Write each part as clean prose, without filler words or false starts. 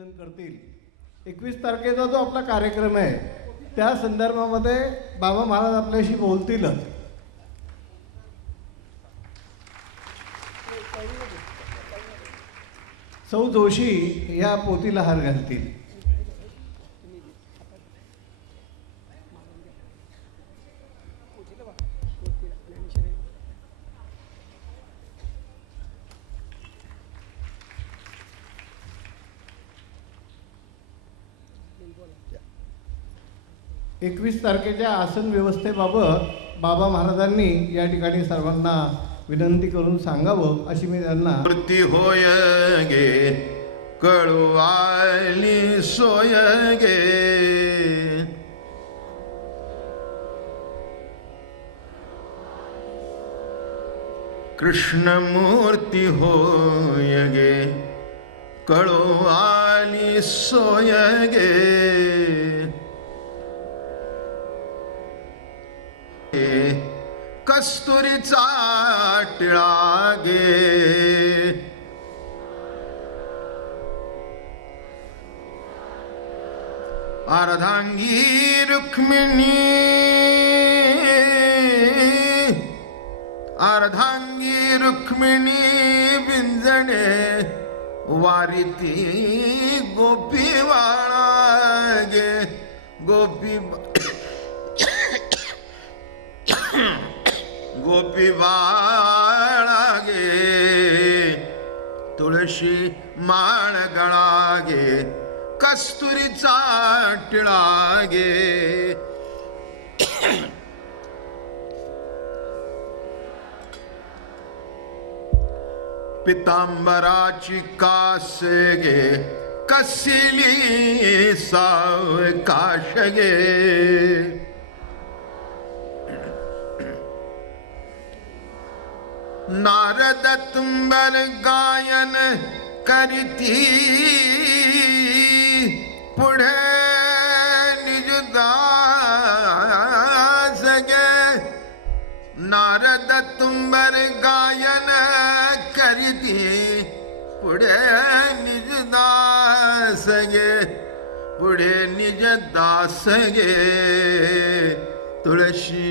निवेदन करतील. 21 तारखेचा जो आपला कार्यक्रम आहे त्या संदर्भामध्ये बाबा महाराज आपल्याशी बोलतीलच. सौ जोशी या पोतीला हार घालतील. 21 तारखेच्या आसन व्यवस्थेबाबत बाबा महाराजांनी या ठिकाणी सर्वांना विनंती करून सांगावं अशी मी त्यांना. मूर्ती होय गे कळवाली सोय गे, कृष्णमूर्ती होय गे कळवाली सोय गे, कस्तुरीचा टिळा गे, अर्धांगी रुक्मिणी, अर्धांगी रुक्मिणी बिंजणे वारीती गोपी वाळा गे, गोपी गोपी बाळा गे, तुळशी माळ गळा गे, कस्तुरीचा टिळा गे, पितांबराची कास गे, कसिली सावकाश गे, नारद तुंबर गायन करीती पुढे निजदास गे, नारद तुंबर गायन करीती पुढे निजदास गे, पुढे निजदास गे, तुळशी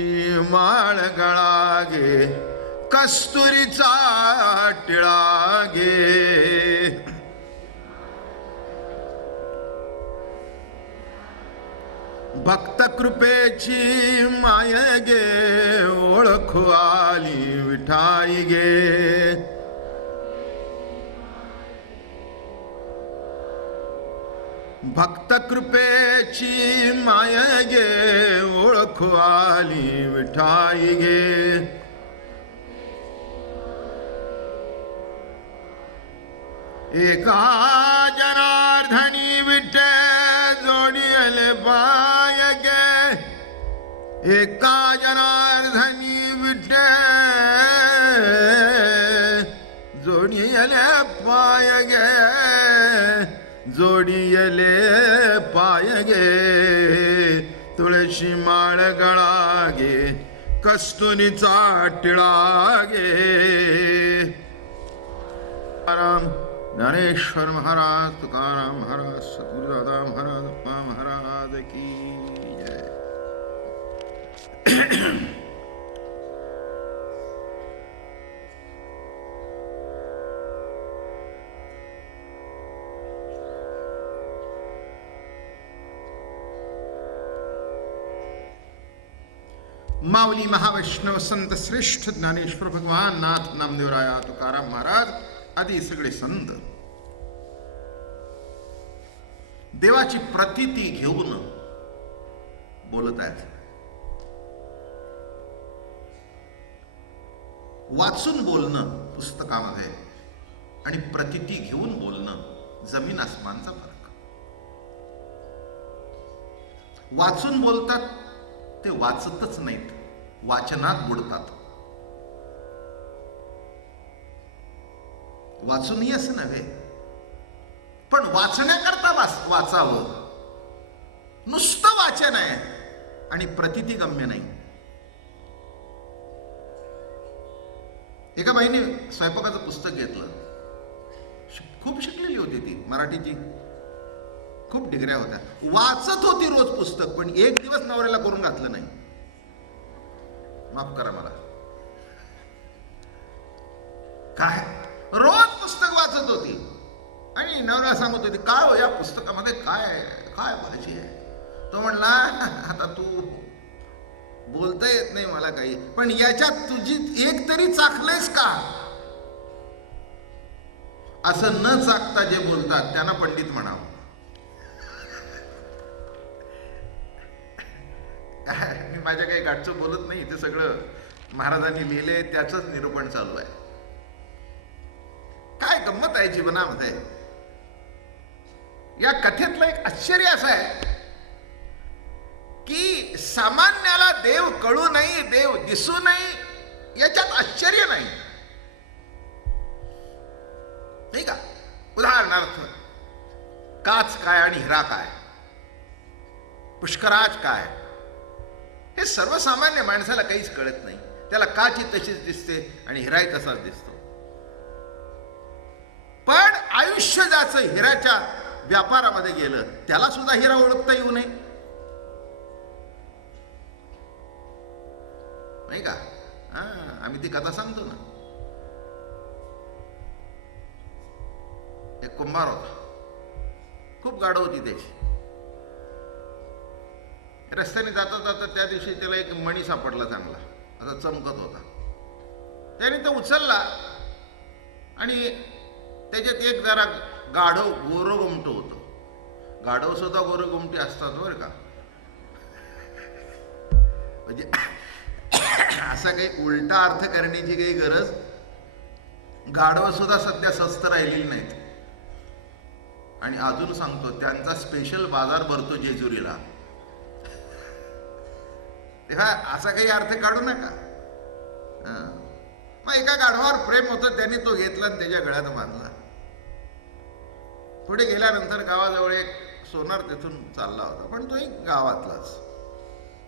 माळ गळा गे, कस्तुरीचा टिळा गे, भक्त कृपेची माय गे, ओळखू आली विठाई गे, भक्त कृपेची माय गे, ओळखू आली विठाई गे, एका जनार्दनी विठे जोडियले पाय गे, एका जनार्दनी विठे जोडियले पाय गे, जोडियले पाय गे, तुळशी माळ गळा गे, कस्तुरीचा टिळा गे. ज्ञानेश्वर महाराज, तुकाराम महाराज, सद्गुरुदादा महाराज, अप्पा महाराज की जय. माऊली महावैष्णव संत श्रेष्ठ ज्ञानेश्वर भगवान नाथ नामदेवराया तुकाराम महाराज आदी सगळे संत देवाची प्रतीती घेऊन बोलत आहेत. वाचून बोलणं पुस्तकामध्ये आणि प्रतीती घेऊन बोलणं जमीन आसमानचा फरक. वाचून बोलतात ते वाचतच नाहीत, वाचनात बुडतात. वाचूनही असं नव्हे, पण वाचण्याकरता वाचावं. नुसतं वाचन आहे आणि प्रतिती गम्य नाही. एका बाईने स्वयंपाकाचं पुस्तक घेतलं, खूप शिकलेली होती ती, मराठीची खूप डिग्र्या होत्या, वाचत होती रोज पुस्तक, पण एक दिवस नवऱ्याला करून घातलं नाही. माफ करा मला. काय रोज पुस्तक वाचत होती आणि नवऱ्याला सांगत होती, काय हो या पुस्तकामध्ये काय काय भाजी आहे. तो म्हणला, आता तू बोलता येत नाही मला काही, पण याच्यात तुझी एक तरी चाखलंयस का. असं न चाकता जे बोलतात त्यांना पंडित म्हणावं. मी माझ्या काही गाठचं बोलत नाही, ते सगळं महाराजांनी लिहिले त्याच निरूपण चालू आहे. काय गंमत आहे जीवनामध्ये. या कथेतलं एक आश्चर्य असं आहे की सामान्याला देव कळू नाही, देव दिसू नाही, याच्यात आश्चर्य नाही, नाही का. उदाहरणार्थ, काच काय आणि हिरा काय, पुष्कराज काय, हे सर्वसामान्य माणसाला काहीच कळत नाही. त्याला काची तशीच दिसते आणि हिराही तसाच दिसतो. पण आयुष्य ज्याचं हिऱ्याच्या व्यापारामध्ये गेलं, त्याला सुद्धा हिरा ओळखता येऊ नये, नाही का. आम्ही ती कथा सांगतो ना. एक कुंभार होता, खूप गाढ होती त्याची. रस्त्याने जाता जाता त्या दिवशी त्याला एक मणी सापडला चांगला, असा चमकत होता. त्याने तो उचलला आणि त्याच्यात एक जरा गाढव गोरगोमटं होतं. गाढव सुद्धा गोरगोमटी असतात बरं का. म्हणजे असा काही उलटा अर्थ करण्याची काही गरज, गाढव सुद्धा सध्या स्वस्त राहिलेली नाहीत. आणि अजून सांगतो, त्यांचा स्पेशल बाजार भरतो जेजुरीला. तेव्हा असा काही अर्थ काढू नका. मग एका गाढवावर प्रेम होतं, त्याने तो घेतला आणि त्याच्या गळ्यात बांधला. पुढे गेल्यानंतर गावाजवळ एक सोनार तिथून चालला होता, पण तो एक गावातलाच,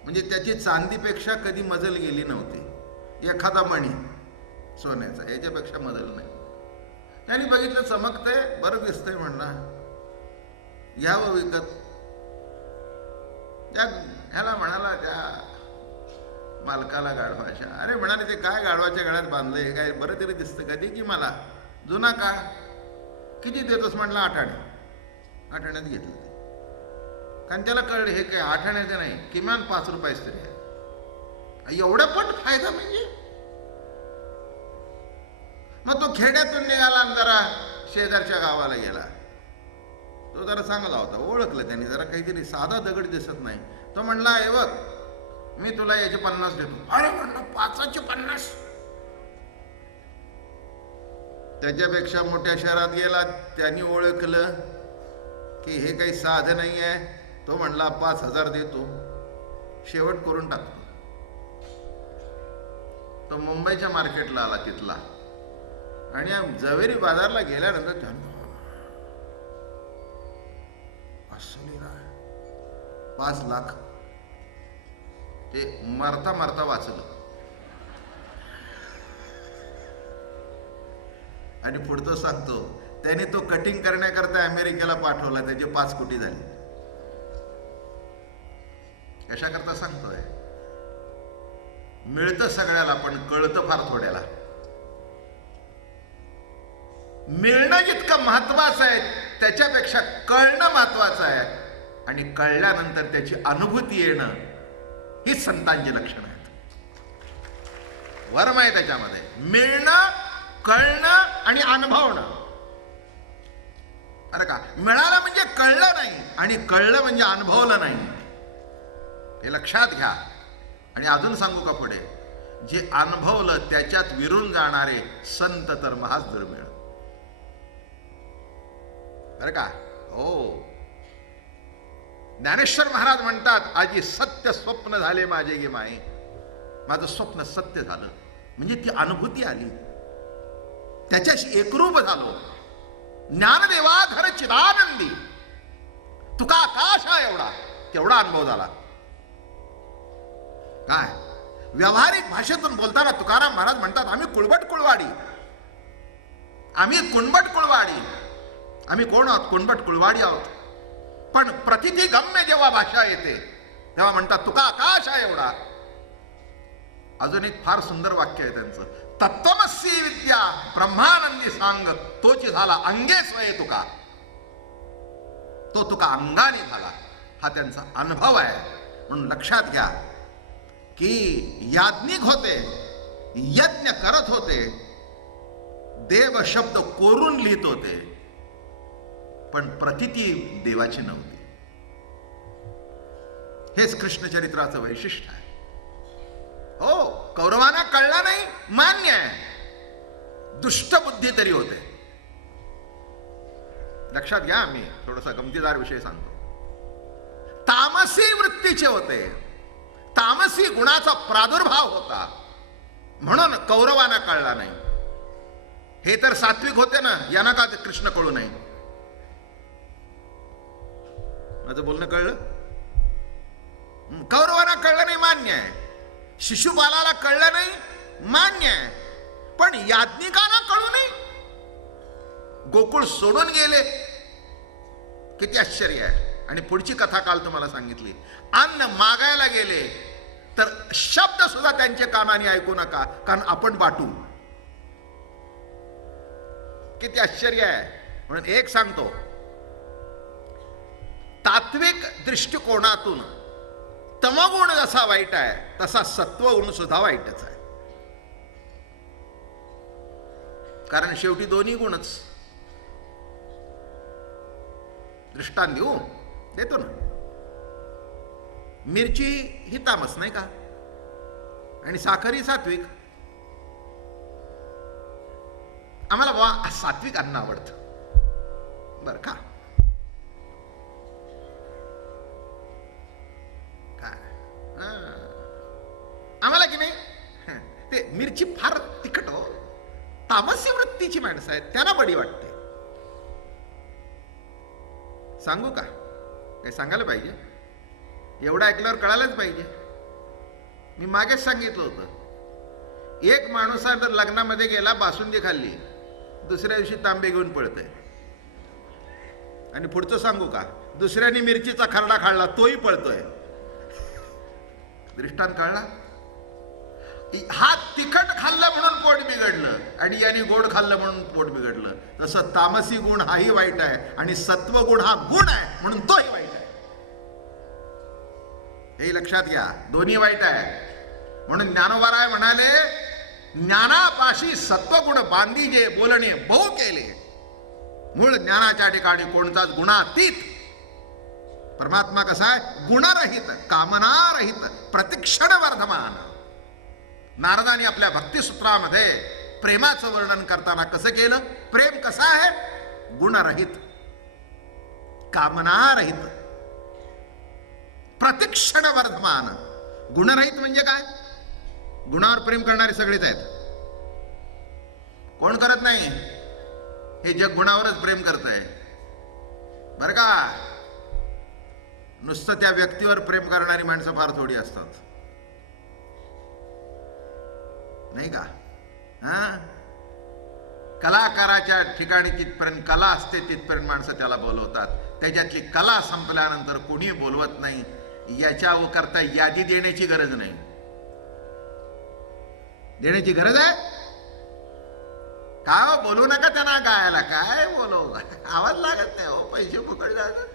म्हणजे त्याची चांदीपेक्षा कधी मजल गेली नव्हती. एखादा मणी सोन्याचा, याच्यापेक्षा मजल नाही. त्याने बघितलं चमकतंय, बरं दिसतंय, म्हणला घ्यावं विकत. ह्याला म्हणाला त्या मालकाला गाढवाच्या, अरे म्हणाले ते काय गाढवाच्या गळ्यात बांधलंय, काय बरं तरी दिसतं, कधी की मला जुना का, किती देतोस. म्हटलं 8 आणे. 8 आण्यात घेतलं ते. कारण त्याला कळलं हे काय 8 आण्याचं नाही, किमान 5 रुपयाच तरी आहे. एवढा पण फायदा म्हणजे. मग तो खेड्यातून निघाला आणि जरा शेजारच्या गावाला गेला. तो जरा चांगला होता, ओळखलं त्याने, जरा काहीतरी साधा दगड दिसत नाही. तो म्हणला, हे बघ मी तुला याचे 50 देतो. अरे म्हणलं 5चे 50. त्याच्यापेक्षा मोठ्या शहरात गेला, त्यांनी ओळखलं की हे काही साधं नाही आहे. तो म्हणला 5000 देतो, शेवट करून टाकतो. तो मुंबईच्या मार्केटला आला तिथला, आणि जवेरी बाजारला गेल्यानंतर त्यानं 5 लाख ते मरता मरता वाचलं. आणि पुढचं सांगतो, त्याने तो कटिंग करण्याकरता अमेरिकेला पाठवला, त्याचे 5 कोटी झाले. कशा करता सांगतोय, मिळतं सगळ्याला पण कळतं फार थोड्याला. मिळणं जितकं महत्वाचं आहे त्याच्यापेक्षा कळणं महत्वाचं आहे, आणि कळल्यानंतर त्याची अनुभूती येणं ही संतांची लक्षणं आहेत. वर्म आहे त्याच्यामध्ये, मिळणं, कळणं आणि अनुभवणं. अरे का, मिळालं म्हणजे कळलं नाही, आणि कळलं म्हणजे अनुभवलं नाही, हे लक्षात घ्या. आणि अजून सांगू का पुढे, जे अनुभवलं त्याच्यात विरून जाणारे संत तर महाच दुर्मिळ. अरे का हो, ज्ञानेश्वर महाराज म्हणतात, आजी सत्य स्वप्न झाले माझे गे माये. माझं स्वप्न सत्य झालं म्हणजे ती अनुभूती आली, त्याच्याशी एकरूप झालो. ज्ञानदेवा घर चिदानंदी, तुका आकाश हा एवढा, तेवढा अनुभव झाला. काय व्यावहारिक भाषेतून बोलताना तुकाराम महाराज म्हणतात, आम्ही कुळबट कुळवाडी, आम्ही कुणबट कुळवाडी. आम्ही कोण आहोत? कुणबट कुळवाडी आहोत. पण प्रतिथी गम्य जेव्हा भाषा येते तेव्हा म्हणतात तुका आकाश आहे एवढा. अजून एक फार सुंदर वाक्य आहे त्यांचं, तत्वमसी विद्या ब्रह्मानंदी सांग तोची झाला अंगे स्वये तुका. तो तुका अंगाने झाला, हा त्यांचा अनुभव आहे. म्हणून लक्षात घ्या की याज्ञिक होते, यज्ञ करत होते, देव शब्द कोरून लिहित होते, पण प्रतिती देवाची नव्हती. हेच कृष्ण चरित्राचं वैशिष्ट्य आहे. हो, कौरवांना कळला नाही, मान्य आहे, दुष्ट बुद्धी तरी होते. लक्षात घ्या, मी थोडासा गमतीदार विषय सांगतो. तामसी वृत्तीचे होते, तामसी गुणाचा प्रादुर्भाव होता, म्हणून कौरवांना कळला नाही. हे तर सात्विक होते ना, यांना का कृष्ण कळू नाही? माझं बोलणं कळलं? कौरवांना कळलं नाही, मान्य आहे. शिशुपालाला कळलं नाही, मान्य आहे. पण याज्ञिकांना कळू नाही, गोकुळ सोडून गेले. किती आश्चर्य आहे. आणि पुढची कथा काल तुम्हाला सांगितली, अन्न मागायला गेले तर शब्द सुद्धा त्यांच्या कानाने ऐकू नका, कारण आपण बाटू. किती आश्चर्य आहे. म्हणून एक सांगतो, तात्विक दृष्टिकोनातून तमगुण जसा वाईट आहे तसा सत्वगुण सुद्धा वाईटच आहे. कारण शेवटी दोन्ही गुणच. दृष्टांत देतो ना. मिरची ही तामस नाही का, आणि साखर ही सात्विक. आम्हाला वा सात्विक अन्न आवडतं बर का. आम्हाला की नाही ते मिरची फार तिखट हो. तामसी वृत्तीची माणसं आहेत, त्यांना बडी वाटते. सांगू का? काही सांगायला पाहिजे, एवढं ऐकल्यावर कळायलाच पाहिजे. मी मागेच सांगितलं होतं, एक माणूस जर लग्नामध्ये गेला, बासुंदी खाल्ली, दुसऱ्या दिवशी तांबे घेऊन पळतंय. आणि पुढचं सांगू का, दुसऱ्याने मिरचीचा खरडा खाल्ला, तोही पळतोय. दृष्टांत कळला? हा तिखट खाल्लं म्हणून पोट बिघडलं, आणि याने गोड खाल्लं म्हणून पोट बिघडलं. तसं तामसी गुण हाही वाईट आहे, आणि सत्व गुण हा गुण आहे म्हणून तोही वाईट आहे. हे लक्षात घ्या, दोन्ही वाईट आहे. म्हणून ज्ञानोबाराय म्हणाले, ज्ञानापाशी सत्वगुण बांधी जे बोलणे बहु केले, मूळ ज्ञानाच्या ठिकाणी कोणताच गुणातीत. परमात्मा कसा आहे? गुणरहित, कामनारहित, प्रतिक्षण वर्धमान. नारदांनी आपल्या भक्तिसूत्रामध्ये प्रेमाचं वर्णन करताना कसं केलं? प्रेम कसं आहे? गुणरहित, कामनारहित, प्रतिक्षण वर्धमान. गुणरहित म्हणजे काय? गुणावर प्रेम करणारे सगळेच आहेत. कोण करत नाही? हे जग गुणावरच प्रेम करत आहे बरं का. नुसतं त्या व्यक्तीवर प्रेम करणारी माणसं फार थोडी असतात, नाही का? कलाकाराच्या ठिकाणी जिथपर्यंत कला असते तिथपर्यंत माणसं त्याला बोलवतात. त्याच्यातली कला संपल्यानंतर कोणी बोलवत नाही. याच्या करता यादी देण्याची गरज नाही. देण्याची गरज आहे का? बोलू नका त्यांना गायला. काय बोलव, आवाज लागत नाही हो, पैसे फुकट जातात.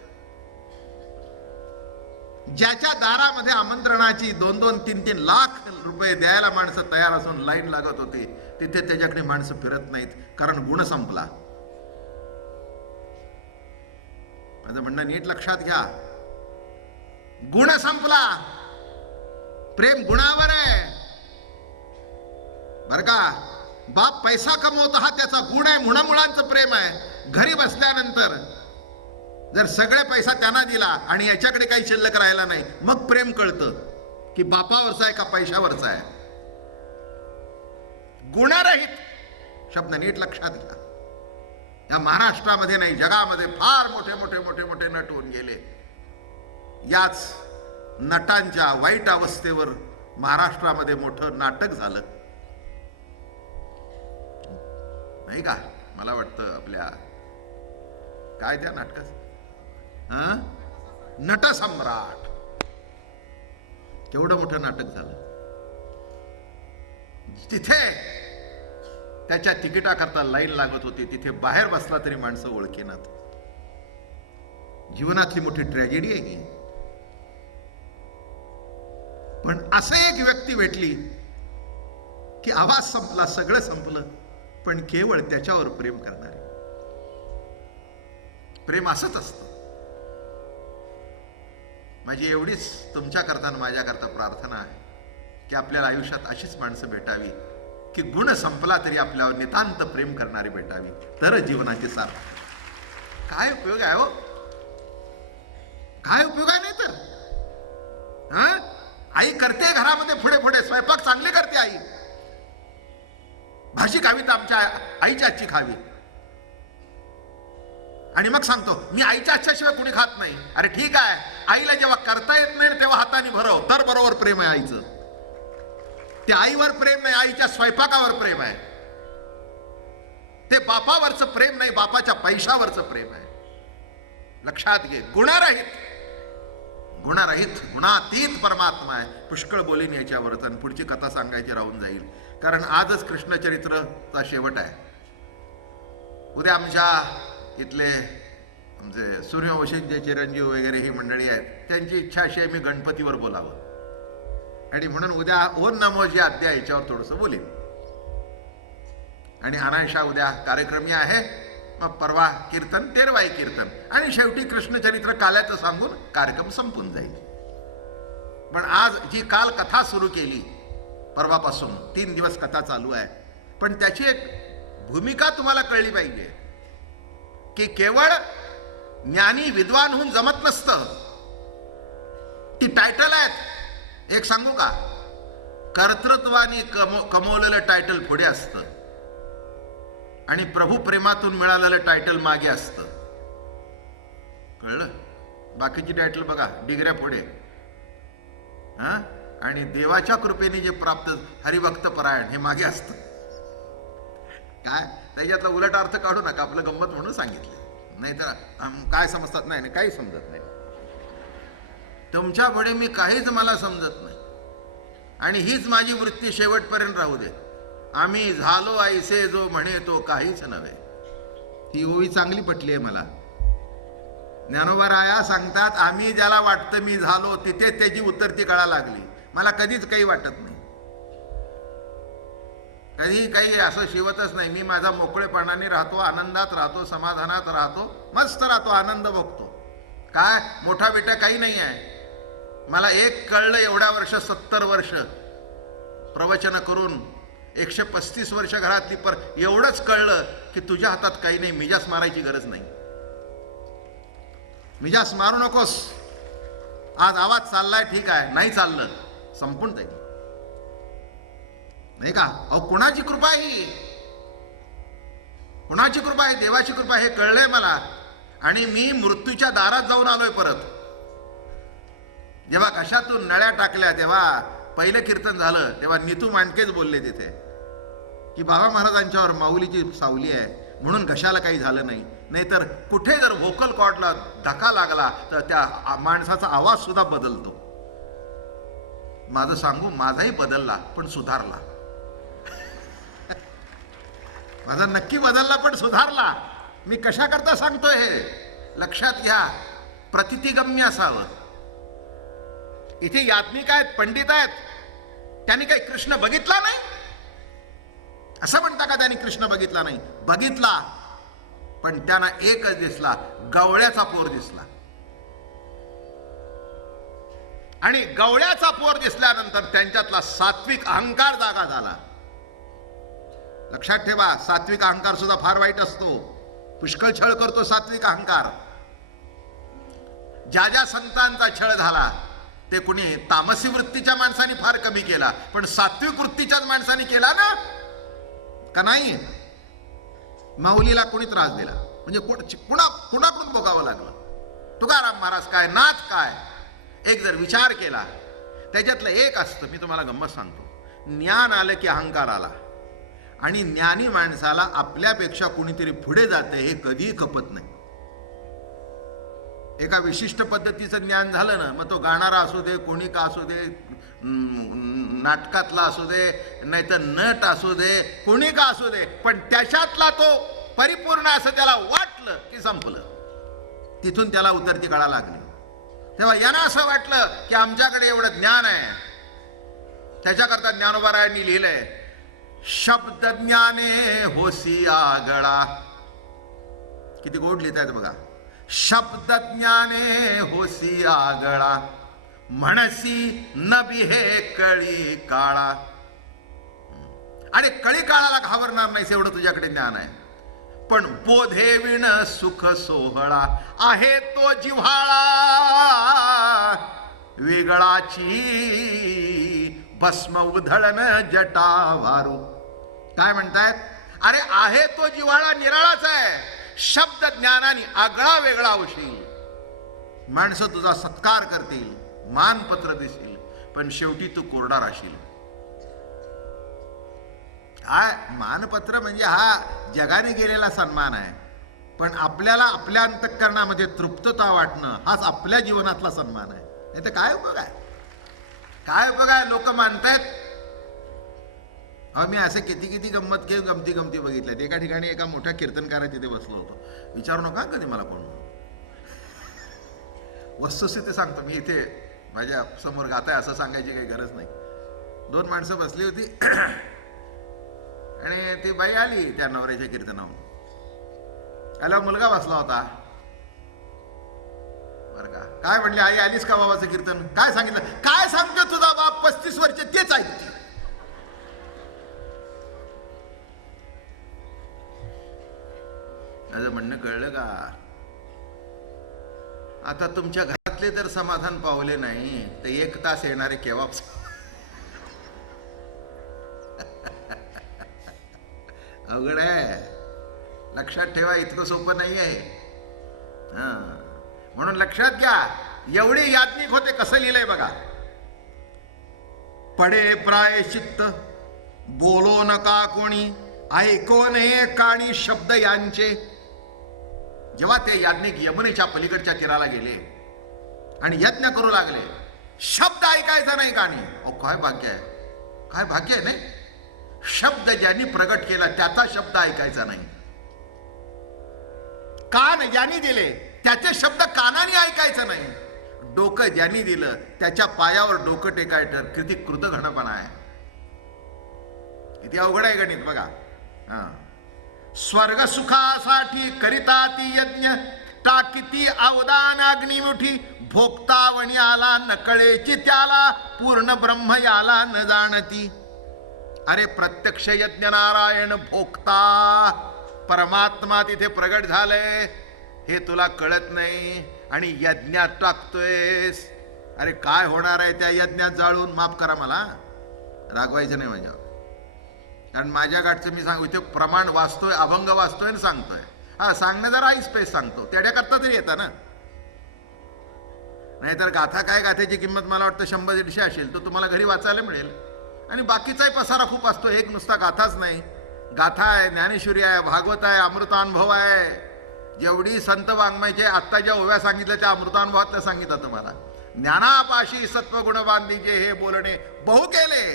ज्याच्या दारामध्ये आमंत्रणाची 2-2, 3-3 लाख रुपये द्यायला माणसं तयार असून लाईन लागत होती, तिथे त्याच्याकडे माणसं फिरत नाहीत, कारण गुण संपला. माझं म्हणणं नीट लक्षात घ्या, गुण संपला. प्रेम गुणावर आहे बर का. बाप पैसा कमवतो हा त्याचा गुण आहे, मुळामुळांचं प्रेम आहे. घरी बसल्यानंतर जर सगळे पैसा त्यांना दिला आणि याच्याकडे काही शिल्लक राहिला नाही, मग प्रेम कळतं की बापावरचा आहे का पैशावरचा आहे. गुणरहित शब्द नीट लक्षात घ्या. या महाराष्ट्रामध्ये नाही, जगामध्ये फार मोठे मोठे मोठे मोठे नट होऊन गेले. याच नटांच्या वाईट अवस्थेवर महाराष्ट्रामध्ये मोठं नाटक झालं, नाही का? मला वाटतं आपल्या काय त्या नाटकाचं नटसम्राट. केवढं मोठं नाटक झालं. तिथे त्याच्या तिकिटाकरता लाईन लागत होती, तिथे बाहेर बसला तरी माणसं ओळखेनात. जीवनातली मोठी ट्रॅजेडी आहे ही. पण असं एक व्यक्ती भेटली की आवाज संपला, सगळं संपलं, पण केवळ त्याच्यावर प्रेम करणारे. प्रेम असंच असतं. माझी एवढीच तुमच्याकरता आणि माझ्याकरता प्रार्थना आहे की आपल्याला आयुष्यात अशीच माणसं भेटावी की गुण संपला तरी आपल्यावर नितांत प्रेम करणारी भेटावी, तर जीवनाचे सार. काय उपयोग आहे हो? काय उपयोग आहे? नाही तर आई करते घरामध्ये पुढे पुढे स्वयंपाक चांगले करते आई, भाजी खावी तर आमच्या आईच्या हातची खावी, आणि मग सांगतो मी आईच्या हातच्याशिवाय कुणी खात नाही. अरे ठीक आहे, आईला जेव्हा करता येत नाही तेव्हा हाताने भरव, तर बरोबर प्रेम आहे आईचं. ते आईवर प्रेम नाही, आईच्या स्वयंपाकावर प्रेम आहे. ते बापावरचं प्रेम नाही, बापाच्या पैशावरचं प्रेम आहे. लक्षात घे. गुणारहित गुणातीत परमात्मा आहे. पुष्कळ बोलीन याच्यावरच आणि पुढची कथा सांगायची राहून जाईल, कारण आजच कृष्णचरित्रचा शेवट आहे. उद्या आमच्या इथले आमचे सूर्यवंशींचे चिरंजीव वगैरे ही मंडळी आहेत, त्यांची इच्छा अशी आहे मी गणपतीवर बोलावं, आणि म्हणून उद्या ओन नमोजी अध्याय याच्यावर थोडंसं बोलेन. आणि अनायशा उद्या कार्यक्रमी आहे, मग परवा कीर्तन, तेरवाई कीर्तन, आणि शेवटी कृष्णचरित्र काल्याचं सांगून कार्यक्रम संपून जाईल. पण आज जी काल कथा सुरू केली, परवापासून 3 दिवस कथा चालू आहे, पण त्याची एक भूमिका तुम्हाला कळली पाहिजे की केवळ ज्ञानी विद्वान होऊन जमत नसतं. ती टायटल आहेत. एक सांगू का, कर्तृत्वाने कमवलेलं टायटल पुढे असतं आणि प्रभू प्रेमातून मिळालेलं टायटल मागे असतं. कळलं? बाकीची टायटल बघा, डिग्र्या पुढे, आणि देवाच्या कृपेने जे प्राप्त हरिभक्त परायण हे मागे असतं. काय त्याच्यातला उलट अर्थ काढू नका, आपलं गंमत म्हणून सांगितलं, नाहीतर काय समजतात. नाही, काही समजत नाही तुमच्या पुढे मी, काहीच मला समजत नाही. आणि हीच माझी वृत्ती शेवटपर्यंत राहू दे. आम्ही झालो ऐसे जो म्हणे तो काहीच नव्हे. ही ओवी चांगली पटली आहे मला. ज्ञानोबा राया सांगतात, आम्ही ज्याला वाटतं मी झालो तिथे त्याची उतरती कळा लागली. मला कधीच काही वाटत नाही, कधी काही असं शिवतच नाही. मी माझा मोकळेपणाने राहतो, आनंदात राहतो, समाधानात राहतो, मस्त राहतो, आनंद भोगतो. काय मोठा बेटा काही नाही आहे. मला एक कळलं एवढ्या वर्ष, 70 वर्ष प्रवचन करून, 135 वर्ष घरातली, पर एवढंच कळलं की तुझ्या हातात काही नाही. मिजास मारायची गरज नाही. मिजास मारू नकोस. आज आवाज चाललाय ठीक आहे, नाही चाललं संपून जाईल, नाही का? अहो कुणाची कृपा ही, कुणाची कृपा आहे? देवाची कृपा. हे कळलंय मला. आणि मी मृत्यूच्या दारात जाऊन आलोय परत. जेव्हा कशातून नळ्या टाकल्या, तेव्हा पहिलं कीर्तन झालं, तेव्हा नीतू मांडकेच बोलले तिथे की बाबा महाराजांच्यावर माऊलीची सावली आहे म्हणून घशाला काही झालं नाही. नाहीतर कुठे जर व्होकल कॉर्डला धक्का लागला तर त्या माणसाचा आवाज सुद्धा बदलतो. माझं सांगू, माझाही बदलला पण सुधारला. माझा नक्की बदलला पण सुधारला. मी कशा करता सांगतोय हे लक्षात घ्या. प्रतितिगम्य असावं. इथे याज्ञिक आहेत, पंडित आहेत, त्यांनी काही कृष्ण बघितला नाही असं म्हणता का? त्यांनी कृष्ण बघितला नाही? बघितला, पण त्यांना एकच दिसला, गवळ्याचा पोर दिसला. आणि गवळ्याचा पोर दिसल्यानंतर त्यांच्यातला सात्विक अहंकार जागा झाला. लक्षात ठेवा, सात्विक अहंकार सुद्धा फार वाईट असतो. पुष्कळ छळ करतो सात्विक अहंकार. ज्या ज्या संतांचा छळ झाला ते कुणी तामसी वृत्तीच्या माणसाने फार कमी केला, पण सात्विक वृत्तीच्याच माणसाने केला ना का नाही? माऊलीला कोणी त्रास दिला म्हणजे कुणाकडून भोगावं लागलं? तुकाराम महाराज काय, नाथ काय? एक जर विचार केला, त्याच्यातलं एक असतं, मी तुम्हाला गंमत सांगतो. ज्ञान आलं की अहंकार आला. आणि ज्ञानी माणसाला आपल्यापेक्षा कुणीतरी पुढे जाते हे कधीही खपत नाही. एका विशिष्ट पद्धतीचं ज्ञान झालं ना, मग तो गाणारा असू दे, कोणी का असू दे, नाटकातला असू दे, नाहीतर नट असू दे, कोणी का असू दे, पण त्याच्यातला तो परिपूर्ण असं त्याला वाटलं की संपलं. तिथून त्याला उतरती कळा लागली. तेव्हा यांना असं वाटलं की आमच्याकडे एवढं ज्ञान आहे. त्याच्याकरता ज्ञानोबारायांनी लिहिलंय, शब्द ज्ञाने होसी आगळा. किती गोड लिहित आहेत बघा. शब्द ज्ञाने होसी आगळा, म्हणसी न बिहे कळी काळा. आणि कळी काळाला घाबरणार नाहीस एवढं तुझ्याकडे ज्ञान आहे. पण बोधे विण सुख सोहळा, आहे तो जिव्हाळा वेगळाची, भस्म उधळण जटा वारू. काय म्हणतायत? अरे आहे तो जिव्हाळा निराळाच आहे. शब्द ज्ञानाने आगळा वेगळा होशील. माणसं तुझा सत्कार करतील, मानपत्र देशील, पण शेवटी तू कोरडा राहशील. हा मानपत्र म्हणजे हा जगाने गेलेला सन्मान आहे. पण आपल्याला आपल्या अंतःकरणामध्ये तृप्तता वाटणं हाच आपल्या जीवनातला सन्मान आहे. नाही तर काय उपयोग आहे? काय उपयोग आहे? लोक मानतायत. मी असे किती किती गमती बघितल्यात. एका ठिकाणी एका मोठ्या कीर्तनकारा तिथे बसलो होतो. विचारू नका कधी मला कोण. वस्तुस्थिती सांगतो मी, इथे माझ्या समोर गाताय असं सांगायची काही गरज नाही. 2 माणसं बसली होती आणि ती बाई आली त्या नवऱ्याच्या कीर्तनावर. आल्यावर मुलगा बसला होता बरं का. काय म्हणले, आई आलीस का बाबाचं कीर्तन? काय सांगितलं? काय सांगतो तुझा बाप 35 वर्ष तेच ऐकते. माझं म्हणणं कळलं का? आता तुमच्या घरातले जर समाधान पावले नाही तर 1 तास येणारे केव्हा? अवघड आहे. लक्षात ठेवा, इतकं सोपं नाही आहे. म्हणून लक्षात घ्या, एवढे याज्ञिक होते. कसं लिहिलंय बघा. पडे प्रायश्चित्त बोलो नका कोणी, ऐको नये काणी शब्द यांचे. जेव्हा ते याज्ञिक यमुनेच्या पलीकडच्या तीराला गेले आणि यज्ञ करू लागले, शब्द ऐकायचा नाही कानी. अहो काय भाग्य आहे, काय भाग्य आहे. नाही, शब्द ज्यांनी प्रगट केला त्याचा शब्द ऐकायचा नाही. कान ज्यांनी दिले त्याचे शब्द कानाने ऐकायचं नाही. डोकं ज्यांनी दिलं त्याच्या पायावर डोकं टेकायचं. किती कृतघ्नपणा आहे, किती अवघड आहे गणित बघा. स्वर्ग सुखासाठी करिता ती यज्ञ, टाकीती अवदान अग्निमुठी. भोक्तावणी आला नकळेची त्याला, पूर्ण ब्रह्म याला न जाणती. अरे प्रत्यक्ष यज्ञ नारायण भोक्ता परमात्मा तिथे प्रगट झालंय, हे तुला कळत नाही आणि यज्ञात टाकतोयस. अरे काय होणार आहे त्या यज्ञात जाळून? माफ करा, मला रागवायचं नाही माझ्यावर. कारण माझ्या गाठचं मी सांगू, इथे प्रमाण वाचतोय, अभंग वाचतोय आणि सांगतोय. हा सांगणं जरा आई स्पेस सांगतो, तेवढ्याकरता तरी येतं ना. नाहीतर गाथा काय, गाथेची किंमत मला वाटतं 100-150 असेल, तो तुम्हाला घरी वाचायला मिळेल. आणि बाकीचाही पसारा खूप असतो. एक नुसता गाथाच नाही, गाथा आहे, ज्ञानेश्वरी आहे, भागवत आहे, अमृतानुभव आहे. जेवढी संत वाङ्मयाचे आत्ता ज्या ओव्या सांगितल्या त्या अमृतानुभवातल्या सांगितलं तुम्हाला. ज्ञानापाशी सत्वगुण बांधीचे हे बोलणे बहु केले.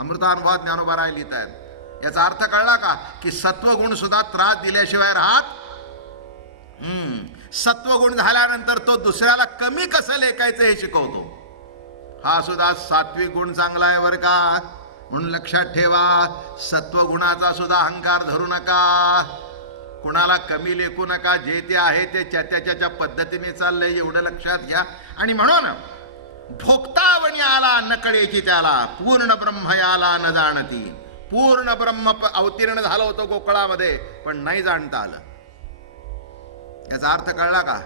अमृतानुभवात ज्ञानोबाराय लिहित आहेत. याचा अर्थ कळला का? की सत्वगुण सुद्धा त्रास दिल्याशिवाय राहत. सत्वगुण झाल्यानंतर तो दुसऱ्याला कमी कसं लेखायचं हे शिकवतो. हा सुद्धा सात्विक गुण चांगला आहे बरं का. म्हणून लक्षात ठेवा, सत्वगुणाचा सुद्धा अहंकार धरू नका, कुणाला कमी लेखू नका. जे ते आहे ते त्याच्या पद्धतीने चाललंय एवढं लक्षात घ्या. आणि म्हणून भोक्तावणी आला नकळेची त्याला, पूर्ण ब्रह्म याला न जाणती. पूर्ण ब्रह्म अवतीर्ण झालं होतं गोकुळामध्ये, पण नाही जाणता आलं. याचा अर्थ कळला का?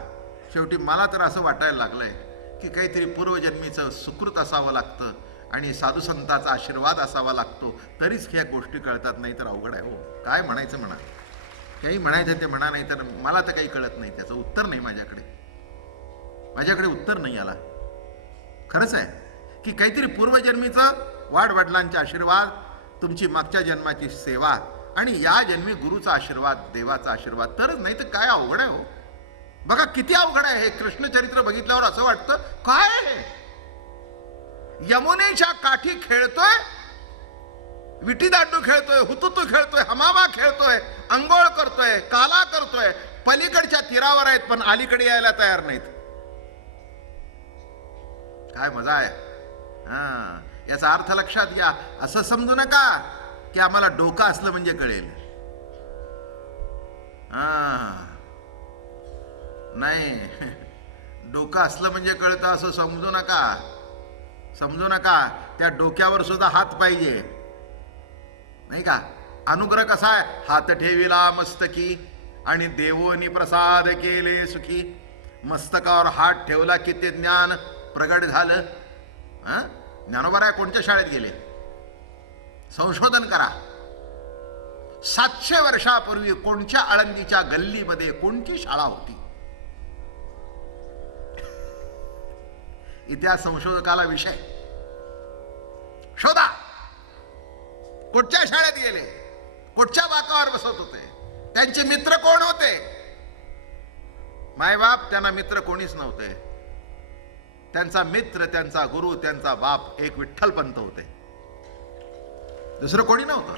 शेवटी मला तर असं वाटायला लागलंय की काहीतरी पूर्वजन्मीचं सुकृत असावं लागतं आणि साधुसंताचा आशीर्वाद असावा लागतो, तरीच ह्या गोष्टी कळतात. नाही तर अवघड आहे हो. काय म्हणायचं म्हणा, काही म्हणायचं ते म्हणा, नाही तर मला तर काही कळत नाही. त्याचं उत्तर नाही माझ्याकडे उत्तर नाही आला. खरंच आहे की काहीतरी पूर्वजन्मीचं वाडवडिलांचा आशीर्वाद, तुमची मागच्या जन्माची सेवा आणि या जन्मी गुरुचा आशीर्वाद, देवाचा आशीर्वाद, तरच. नाही तर काय अवघड आहे हो. बघा किती अवघड आहे हे कृष्णचरित्र बघितल्यावर असं वाटतं काय आहे? यमुनेच्या काठी खेळतोय, विटीदांडू खेळतोय, हुतुतू खेळतोय, हमामा खेळतोय, अंघोळ करतोय, काला करतोय, पलीकडच्या तीरावर आहेत पण अलीकडे यायला तयार नाहीत. काय मजा आहे. याचा अर्थ लक्षात घ्या. असं समजू नका की आम्हाला डोकं असलं म्हणजे कळेल. नाही, डोकं असलं म्हणजे कळतं असं समजू नका. समजू नका. त्या डोक्यावर सुद्धा हात पाहिजे, नाही का. अनुग्रह कसा आहे? हात ठेविला मस्तकी आणि देवोनी प्रसाद केले सुखी. मस्तकावर हात ठेवला की ते ज्ञान प्रगट झालं. ज्ञानोबा कोणत्या शाळेत गेले? संशोधन करा. 700 वर्षापूर्वी कोणत्या आळंदीच्या गल्लीमध्ये कोणती शाळा होती? इतिहास संशोधकाला विषय. शोधा. कुठच्या शाळेत गेले? कुठच्या बाकावर बसत होते? त्यांचे मित्र कोण होते? मायबाप त्यांना मित्र कोणीच नव्हते. त्यांचा मित्र, त्यांचा गुरु, त्यांचा बाप एक विठ्ठल पंत होते. दुसरं कोणी नव्हतं.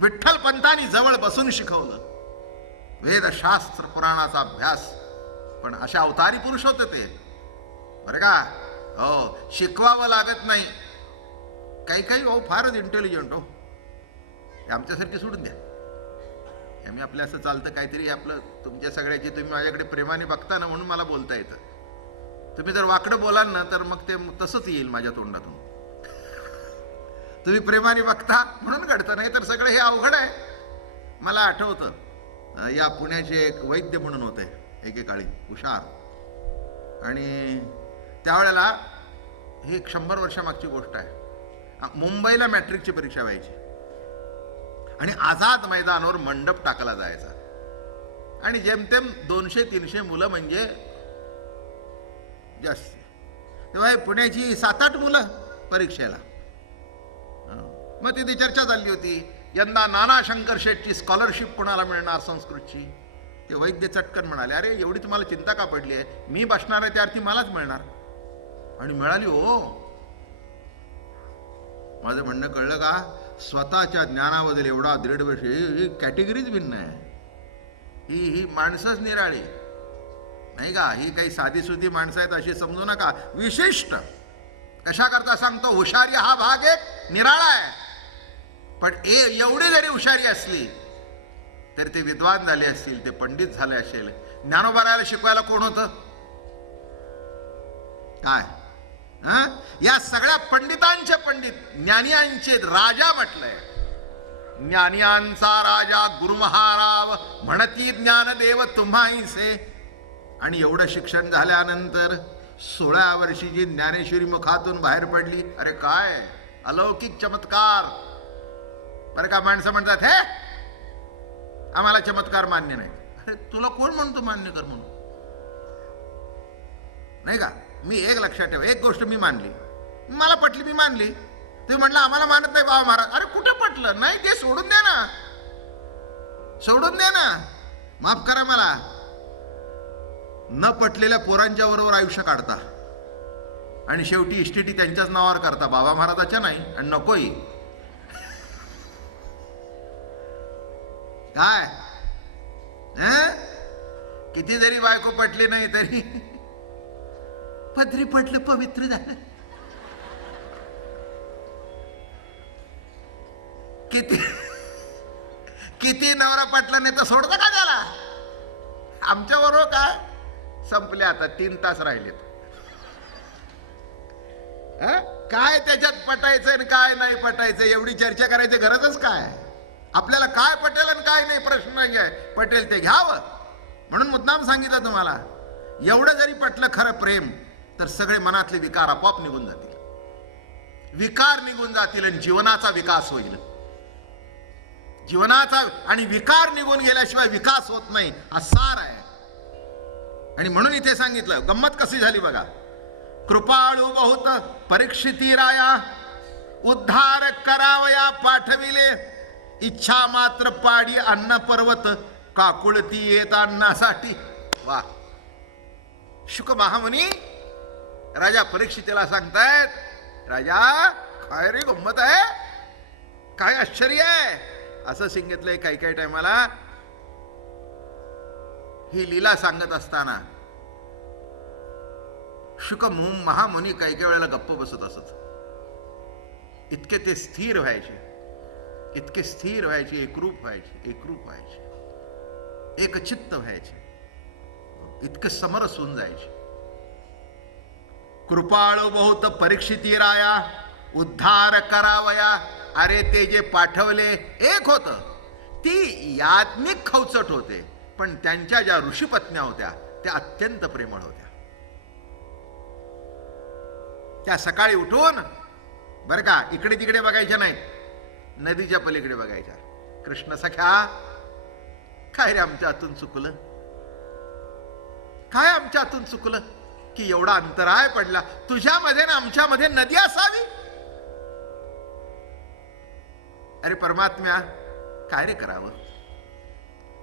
विठ्ठल पंतांनी जवळ बसून शिकवलं. वेदशास्त्र पुराणाचा अभ्यास. पण अशा अवतारी पुरुष होते ते, बरं का. हो, शिकवावं लागत नाही. काही काही हो फारच इंटेलिजंट हो. आमच्यासारखी सोडून द्या. आम्ही आपलं असं चालतं काहीतरी आपलं. तुमच्या सगळ्याची तुम्ही माझ्याकडे प्रेमाने बघता ना म्हणून मला बोलता येतं. तुम्ही जर वाकडं बोलाल ना तर मग ते तसंच येईल माझ्या तोंडातून. तुम्ही प्रेमाने बघता म्हणून घडतं, नाही तर सगळं हे अवघड आहे. मला आठवतं या पुण्याचे एक वैद्य म्हणून होते एकेकाळी, हुशार. आणि त्यावेळेला ही 100 वर्षामागची गोष्ट आहे. मुंबईला मॅट्रिकची परीक्षा व्हायची आणि आझाद मैदानावर मंडप टाकला जायचा आणि जेमतेम 200-300 मुलं म्हणजे जास्त. तेव्हा पुण्याची 7-8 मुलं परीक्षेला. मग तिथे चर्चा झाली होती, यंदा नाना शंकर शेठची स्कॉलरशिप कोणाला मिळणार संस्कृतची. ते वैद्य चटकन म्हणाले, अरे एवढी तुम्हाला चिंता का पडली आहे? मी बसणार आहे त्यार्थी मलाच मिळणार. आणि मिळाली हो. माझं म्हणणं कळलं का? स्वतःच्या ज्ञानाबद्दल एवढा दृढ विषय. ही कॅटेगरीज भिन्न आहे. ही माणसंच निराळी, नाही का. ही काही साधीसुधी माणसं आहेत अशी समजू नका. विशिष्ट कशा करता सांगतो, हुशारी हा भाग एक निराळा आहे. पण एवढी जरी हुशारी असली तर ते विद्वान झाले असतील, ते पंडित झाले असेल. ज्ञानोबारायला शिकवायला कोण होतं? काय? या सगळ्या पंडितांचे पंडित, ज्ञानियांचे राजा म्हटलंय. ज्ञानियांचा राजा गुरु महाराव म्हणती ज्ञानदेव तुम्हाईसे. आणि एवढं शिक्षण झाल्यानंतर 16 वर्षीची ज्ञानेश्वरी मुखातून बाहेर पडली. अरे काय अलौकिक चमत्कार. बरं का. माणसं म्हणतात हे आम्हाला चमत्कार मान्य नाही. अरे तुला कोण म्हणतो मान्य कर म्हणून? नाही का. मी एक लक्षात ठेवा, एक गोष्ट मी मानली, मला पटली, मी मानली. तुम्ही म्हटलं आम्हाला मानत नाही बाबा महाराज. अरे कुठं पटलं? नाही, ते सोडून द्या ना, सोडून द्या ना. माफ करा मला. न पटलेल्या पोरांच्या बरोबर आयुष्य काढता आणि शेवटी इस्टेटी त्यांच्याच नावावर करता, बाबा महाराजाच्या नाही. आणि नकोही. काय किती जरी बायको पटली नाही तरी पदरी पटलं, पवित्र झालं. किती नवरा पटला नाही तर सोडतं का त्याला? आमच्या बरोबर काय संपले. आता 3 तास राहिलेत. काय त्याच्यात पटायचं आणि काय नाही पटायचं एवढी चर्चा करायची गरजच काय? आपल्याला काय पटेल आणि काय नाही प्रश्न नाही आहे. पटेल ते घ्यावं म्हणून मुद्दाम सांगितलं तुम्हाला. एवढं जरी पटलं खरं प्रेम तर सगळे मनातले विकार आपोआप निघून जातील. विकार निघून जातील आणि जीवनाचा विकास होईल. जीवनाचा आणि विकार निघून गेल्याशिवाय विकास होत नाही, हा सार आहे. आणि म्हणून इथे सांगितलं. गंमत कशी झाली बघा. कृपाळू बहुत परीक्षिती राया, उद्धार करावया पाठविले, इच्छा मात्र पाडी अन्न पर्वत, काकुळती येत अन्नासाठी. वा. शुक महामुनी राजा परीक्षितीला सांगतायत, राजा काय रे गंमत आहे, काय आश्चर्य आहे. असं सांगितलंय काही काही टायमाला. ही लीला सांगत असताना शुक महामुनी काही काही वेळेला गप्प बसत असत. इतके ते स्थिर व्हायचे, इतके स्थिर व्हायचे, एकरूप व्हायचे, एकचित्त व्हायचे, इतके समरस होऊन जायचे. कृपाळू बहुत परीक्षिती राया, उद्धार करावया. अरे ते जे पाठवले एक होत, ती याज्ञिक खवचट होते, पण त्यांच्या ज्या ऋषीपत्न्या होत्या त्या अत्यंत प्रेमळ होत्या. त्या सकाळी उठून बरं का इकडे तिकडे बघायच्या नाहीत, नदीच्या पलीकडे बघायच्या. कृष्ण सख्या, काय रे आमच्या हातून चुकलं, काय आमच्या हातून चुकलं की एवढा अंतराय पडला, तुझ्यामध्ये ना आमच्यामध्ये नदी असावी. अरे परमात्म्या, काय रे करावं,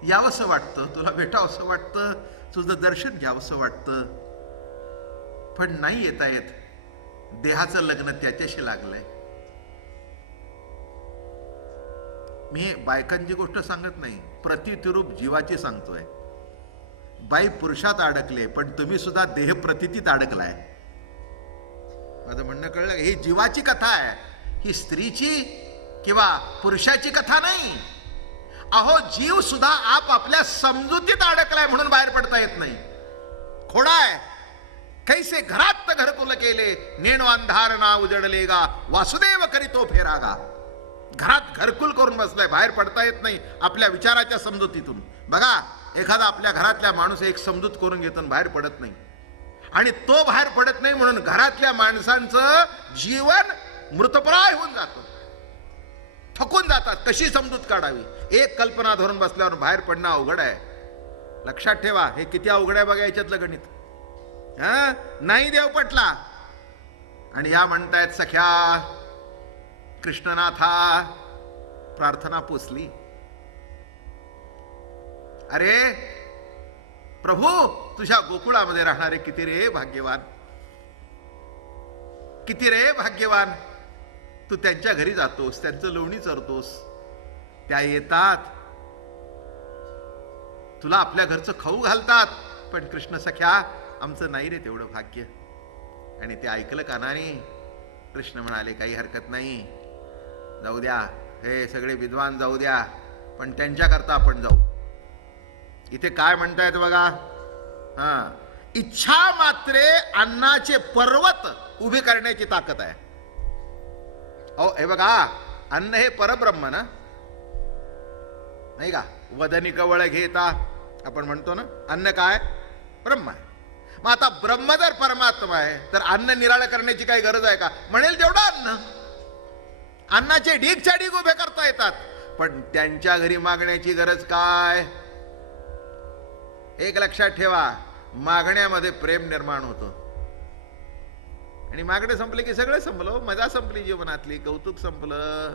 यावंसं वाटतं, तुला भेटावंसं वाटतं, तुझं दर्शन घ्यावंसं वाटतं, पण नाही येता येत. देहाचं लग्न त्याच्याशी लागलंय. मी बायकांची गोष्ट सांगत नाही, प्रतितिरूप जीवाची सांगतोय. बाई पुरुषात अडकले, पण तुम्ही सुद्धा देह प्रतितीत अडकलाय. माझं म्हणणं कळलं? ही जीवाची कथा आहे, ही स्त्रीची किंवा पुरुषाची कथा नाही. अहो, जीव सुद्धा आपल्या समजुतीत अडकलाय म्हणून बाहेर पडता येत नाही. खोडा आहे. कैसे घरात घरकुल केले, नेणो अंधार ना उजडलेगा, वासुदेव करीतो फेरागा. घरात घरकुल करून बसलाय, बाहेर पडता येत नाही आपल्या विचाराच्या समजुतीतून. बघा, एखादा आपल्या घरातल्या माणूस एक समजूत करून घेतो आणि बाहेर पडत नाही, आणि तो बाहेर पडत नाही म्हणून घरातल्या माणसांचं जीवन मृतप्राय होऊन जातं, थकून जातात. कशी समजूत काढावी, एक कल्पना धरून बसल्यावर बाहेर पडणं अवघड आहे. लक्षात ठेवा, हे किती अवघड आहे बघा याच्यातलं गणित. नाही देव पटला, आणि या म्हणतायत सख्या कृष्णनाथा, प्रार्थना पोचली. अरे प्रभू, तुझ्या गोकुळामध्ये राहणारे किती रे भाग्यवान, किती रे भाग्यवान. तू त्यांच्या घरी जातोस, त्यांचं लोणी चरतोस, त्या येतात, तुला आपल्या घरचं खाऊ घालतात. पण कृष्ण सख्या, आमचं नाही रे तेवढं भाग्य. आणि ते ऐकलं कानाने. कृष्ण म्हणाले, काही हरकत नाही, जाऊ द्या, हे सगळे विद्वान जाऊ द्या, पण त्यांच्याकरता आपण जाऊ. इथे काय म्हणतायत बघा, इच्छा मात्रे अन्नाचे पर्वत उभे करण्याची ताकद आहे. अहो हे बघा, अन्न हे परब्रह्म ना, नाही का? वदनी कवळ घेता आपण म्हणतो ना, अन्न काय? ब्रह्म आहे. मग आता ब्रह्म जर परमात्मा आहे, तर अन्न निराळं करण्याची काही गरज आहे का? म्हणेल तेवढं अन्न. अन्नाचे ढीगच्या ढीग उभे करता येतात, पण त्यांच्या घरी मागण्याची गरज काय? एक लक्षात ठेवा, मागण्यामध्ये प्रेम निर्माण होतं, आणि मागणे संपले की सगळं संपलं, मजा संपली जीवनातली, कौतुक संपलं.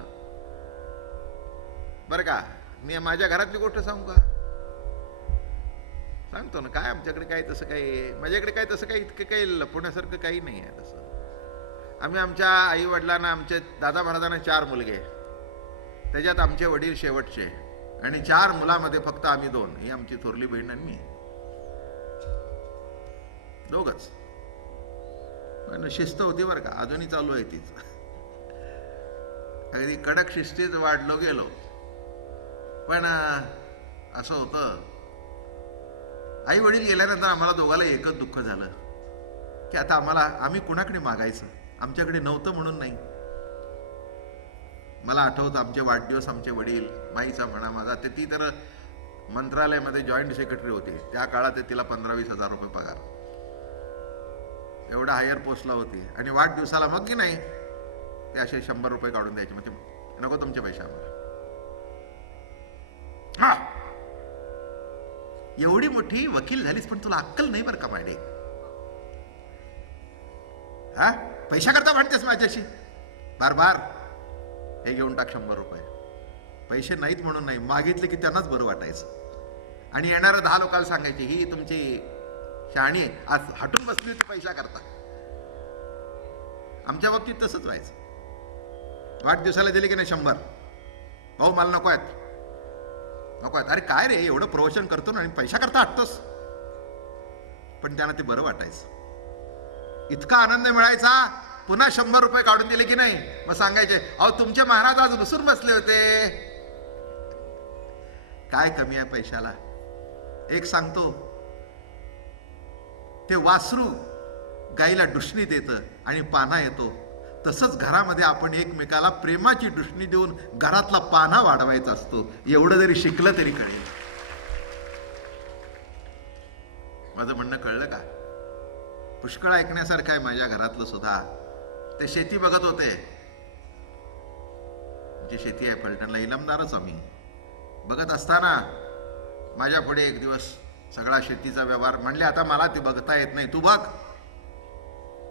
बरं का, मी माझ्या घरातली गोष्ट सांगू का? सांगतो ना. काय आमच्याकडे काय तसं काही, माझ्याकडे काय तसं काही इतकं काही लपवण्यासारखं काही नाही आहे तसं. आम्ही आमच्या आई वडिलांना, आमचे दादा महाराजांना 4 मुलगे, त्याच्यात आमचे वडील शेवटचे, आणि 4 मुलामध्ये फक्त आम्ही 2, ही आमची थोरली बहीण आणि मी, दोघच. पण शिस्त होती बरं का, अजूनही चालू आहे तीच. अगदी कडक शिस्तीत वाढलो गेलो. पण असं होतं, आई वडील गेल्यानंतर आम्हाला दोघाला एकच दुःख झालं की आता आम्ही कुणाकडे मागायचं, आमच्याकडे नव्हतं म्हणून नाही. मला आठवतं आमचे वाढदिवस, आमचे वडील, माईचा म्हणा माझा, ते ती तर मंत्रालयामध्ये जॉईंट सेक्रेटरी होती त्या काळात, तिला 15-20 हजार रुपये पगार, एवढा हायर पोस्टला होती. आणि वाढदिवसाला मग की नाही ते असे 100 रुपये काढून द्यायचे, म्हणजे नको तुमचे पैसे आम्हाला. हा, एवढी मोठी वकील झालीस, पण तुला अक्कल नाही बरं का माडे. हा, पैसा करता म्हणतेस माझ्याशी बार बार, हे घेऊन टाक 100 रुपये. पैसे नाहीत म्हणून नाही, मागितले की त्यांनाच बरं वाटायचं. आणि येणाऱ्या 10 लोकांना सांगायचे, ही तुमची शहाणी आहे, आज हटून बसली होती पैसा करता. आमच्या बाबतीत तसंच व्हायचं. वाढदिवसाला दिले की नाही 100, भाऊ मला नको आहेत, नको आहेत. अरे काय रे, एवढं प्रवचन करतो ना आणि पैसा करता हटतोस. पण त्यांना ते बरं वाटायचं, इतका आनंद मिळायचा. पुन्हा 100 रुपये काढून दिले की नाही, मग सांगायचे अहो तुमचे महाराज आज रुसून बसले होते. काय कमी आहे पैशाला. एक सांगतो, ते वासरू गाईला डुशणी देतं आणि पाना येतो, तसंच घरामध्ये आपण एकमेकाला प्रेमाची डुशणी देऊन घरातला पाना वाढवायचा असतो. एवढं जरी शिकलं तरी कळेल. माझं म्हणणं कळलं का? पुष्कळ ऐकण्यासारखं आहे माझ्या घरातलं सुद्धा. ते शेती बघत होते, जी शेती आहे फलटणला, इनामदारच आम्ही. बघत असताना माझ्या पुढे एक दिवस सगळा शेतीचा व्यवहार म्हणले, आता मला ते बघता येत नाही, तू बघ.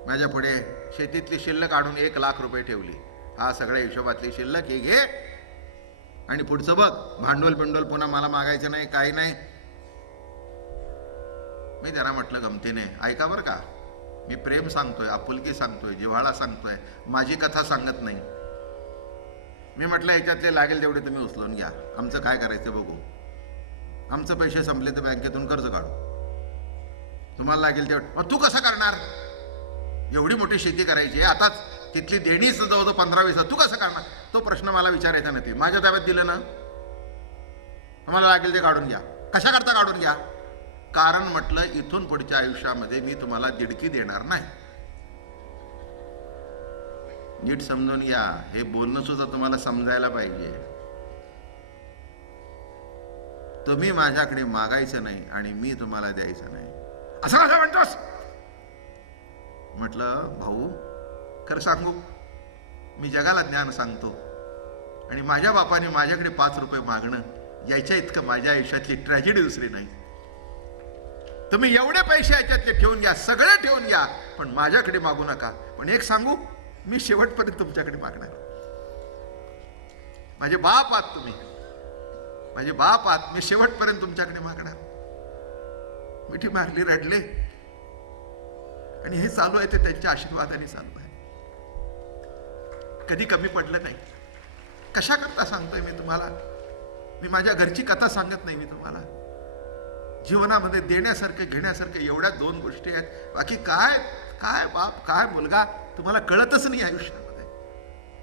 माझ्या पुढे शेतीतली शिल्लक काढून 1,00,000 रुपये ठेवली. हा सगळ्या हिशोबातली शिल्लक, हे घे आणि पुढचं बघ. भांडवल पुन्हा मला मागायचं नाही, काही नाही. मी त्यांना म्हटलं गमतीने, ऐका बरं का, मी प्रेम सांगतोय, आपुलकी सांगतोय, जिव्हाळा सांगतोय, माझी कथा सांगत नाही. मी म्हटलं याच्यातले लागेल तेवढे तुम्ही उचलून घ्या, आमचं काय करायचं बघू. आमचं पैसे संपले तर बँकेतून कर्ज काढू, तुम्हाला लागेल तेवढं. मग तू कसं करणार, एवढी मोठी शेती करायची, आताच तिथली देणीच जवळजवळ 15-20, तू कसं करणार. तो प्रश्न मला विचारायचा नाही. माझ्या ताब्यात दिलं ना, तुम्हाला लागेल ते काढून घ्या. कशा करता काढून घ्या, कारण म्हटलं इथून पुढच्या आयुष्यामध्ये मी तुम्हाला दिडकी देणार नाही. नीट समजून घ्या, हे बोलणं सुद्धा तुम्हाला समजायला पाहिजे. तुम्ही माझ्याकडे मागायचं नाही आणि मी तुम्हाला द्यायचं नाही. असं कसं म्हणतोस. म्हटलं भाऊ खरं सांगू, मी जगाला ज्ञान सांगतो आणि माझ्या बापाने माझ्याकडे 5 रुपये मागणं याच्या इतकं माझ्या आयुष्यातली ट्रॅजेडी दुसरी नाही. तुम्ही एवढे पैसे याच्यातले ठेवून घ्या, सगळे ठेवून घ्या, पण माझ्याकडे मागू नका. पण एक सांगू, मी शेवटपर्यंत तुमच्याकडे मागणार. माझे बाप आहात तुम्ही, माझे बाप आहात, मी शेवटपर्यंत तुमच्याकडे मागणार. मिठी मारली, रडले, आणि हे चालू आहे ते त्यांच्या आशीर्वादाने चालू आहे. कधी कमी पडलं नाही. कशा करता सांगतोय मी तुम्हाला, मी माझ्या घरची कथा सांगत नाही मी तुम्हाला. जीवनामध्ये देण्यासारखे घेण्यासारखे एवढ्या 2 गोष्टी आहेत. बाकी काय काय बाप काय मुलगा तुम्हाला कळतच नाही आयुष्यामध्ये.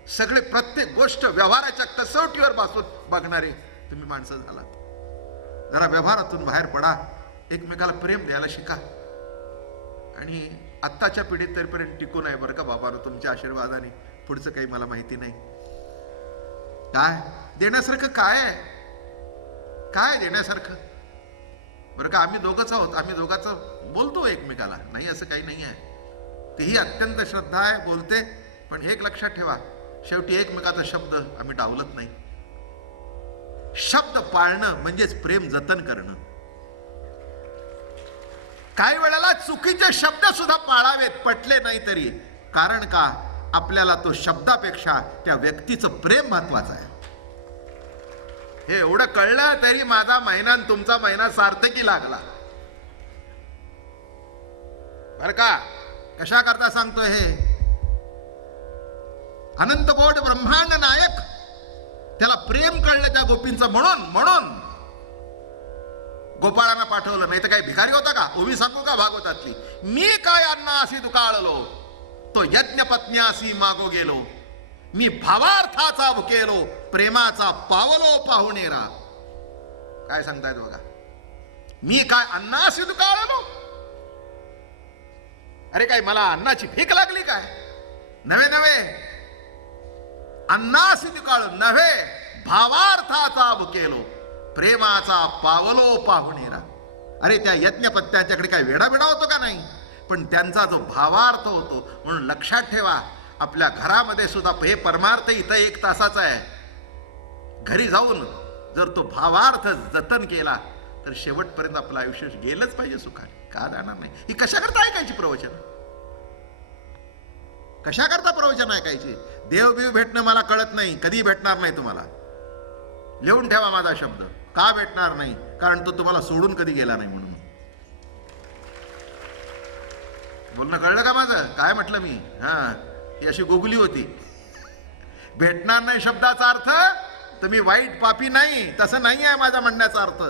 सगळे प्रत्येक गोष्ट व्यवहाराच्या कसोटीवर बसून बघणारे तुम्ही माणसं झालात. जरा व्यवहारातून बाहेर पडा, एकमेकाला प्रेम द्यायला शिका. आणि आत्ताच्या पिढीत तरीपर्यंत टिकून आहे बरं का बाबांनो, तुमच्या आशीर्वादाने. पुढचं काही मला माहिती नाही. काय देण्यासारखं काय आहे, काय देण्यासारखं बरं का. आम्ही दोघंच आहोत, आम्ही दोघांचं बोलतो एकमेकाला, नाही असं काही नाही आहे. तेही अत्यंत श्रद्धा आहे, बोलते. पण एक लक्षात ठेवा, शेवटी एकमेकाचा शब्द आम्ही डावलत नाही. शब्द पाळणं म्हणजेच प्रेम जतन करणं. काही वेळेला चुकीचे शब्द सुद्धा पाळावेत, पटले नाही तरी. कारण का, आपल्याला तो शब्दापेक्षा त्या व्यक्तीचं प्रेम महत्वाचं आहे. हे एवढं कळलं तरी माझा महिना आणि तुमचा महिना सार्थकी लागला बर का. कशा करता सांगतोय हे, अनंत कोट ब्रह्मांड नायक, त्याला प्रेम कळलं त्या गोपींचं. म्हणून गोपाळांना पाठवलं, नाही तर काही भिकारी होता का. उभी सांगू का भागवतातली, मी काय अन्नासी दुकाळलो, तो यज्ञ पत्न्यासी मागो गेलो, मी भावार्थाचा भुकेलो, प्रेमाचा पावलो पाहुणेरा. काय सांगतायत बघा, मी काय अन्नासी दुकाळलो. अरे काय मला अन्नाची भीक लागली काय. नव्हे अन्नासी दुकाळो नव्हे, भावार्थाचा भुकेलो, प्रेमाचा पावलो पाहुणेरा. अरे त्या यज्ञपत्त्याच्याकडे काय वेडा होतो का नाही, पण त्यांचा जो भावार्थ होतो. म्हणून लक्षात ठेवा, आपल्या घरामध्ये सुद्धा हे परमार्थ इथं 1 तासाचा आहे. घरी जाऊन जर तो भावार्थ जतन केला तर शेवटपर्यंत आपलं आयुष्य गेलंच पाहिजे सुखाने. का जाणार नाही. ही कशा करता ऐकायची प्रवचन, कशा करता प्रवचन ऐकायची. देवबीव भेटणं मला कळत नाही, कधी भेटणार नाही तुम्हाला. लिहून ठेवा माझा शब्द. का भेटणार नाही, कारण तो तुम्हाला सोडून कधी गेला नाही म्हणून. बोलणं कळलं का माझं? काय म्हटलं मी? हां, ही अशी गुगली होती. भेटणार नाही शब्दाचा अर्थ तुम्ही वाईट पापी नाही, तसं नाही आहे माझा म्हणण्याचा अर्थ.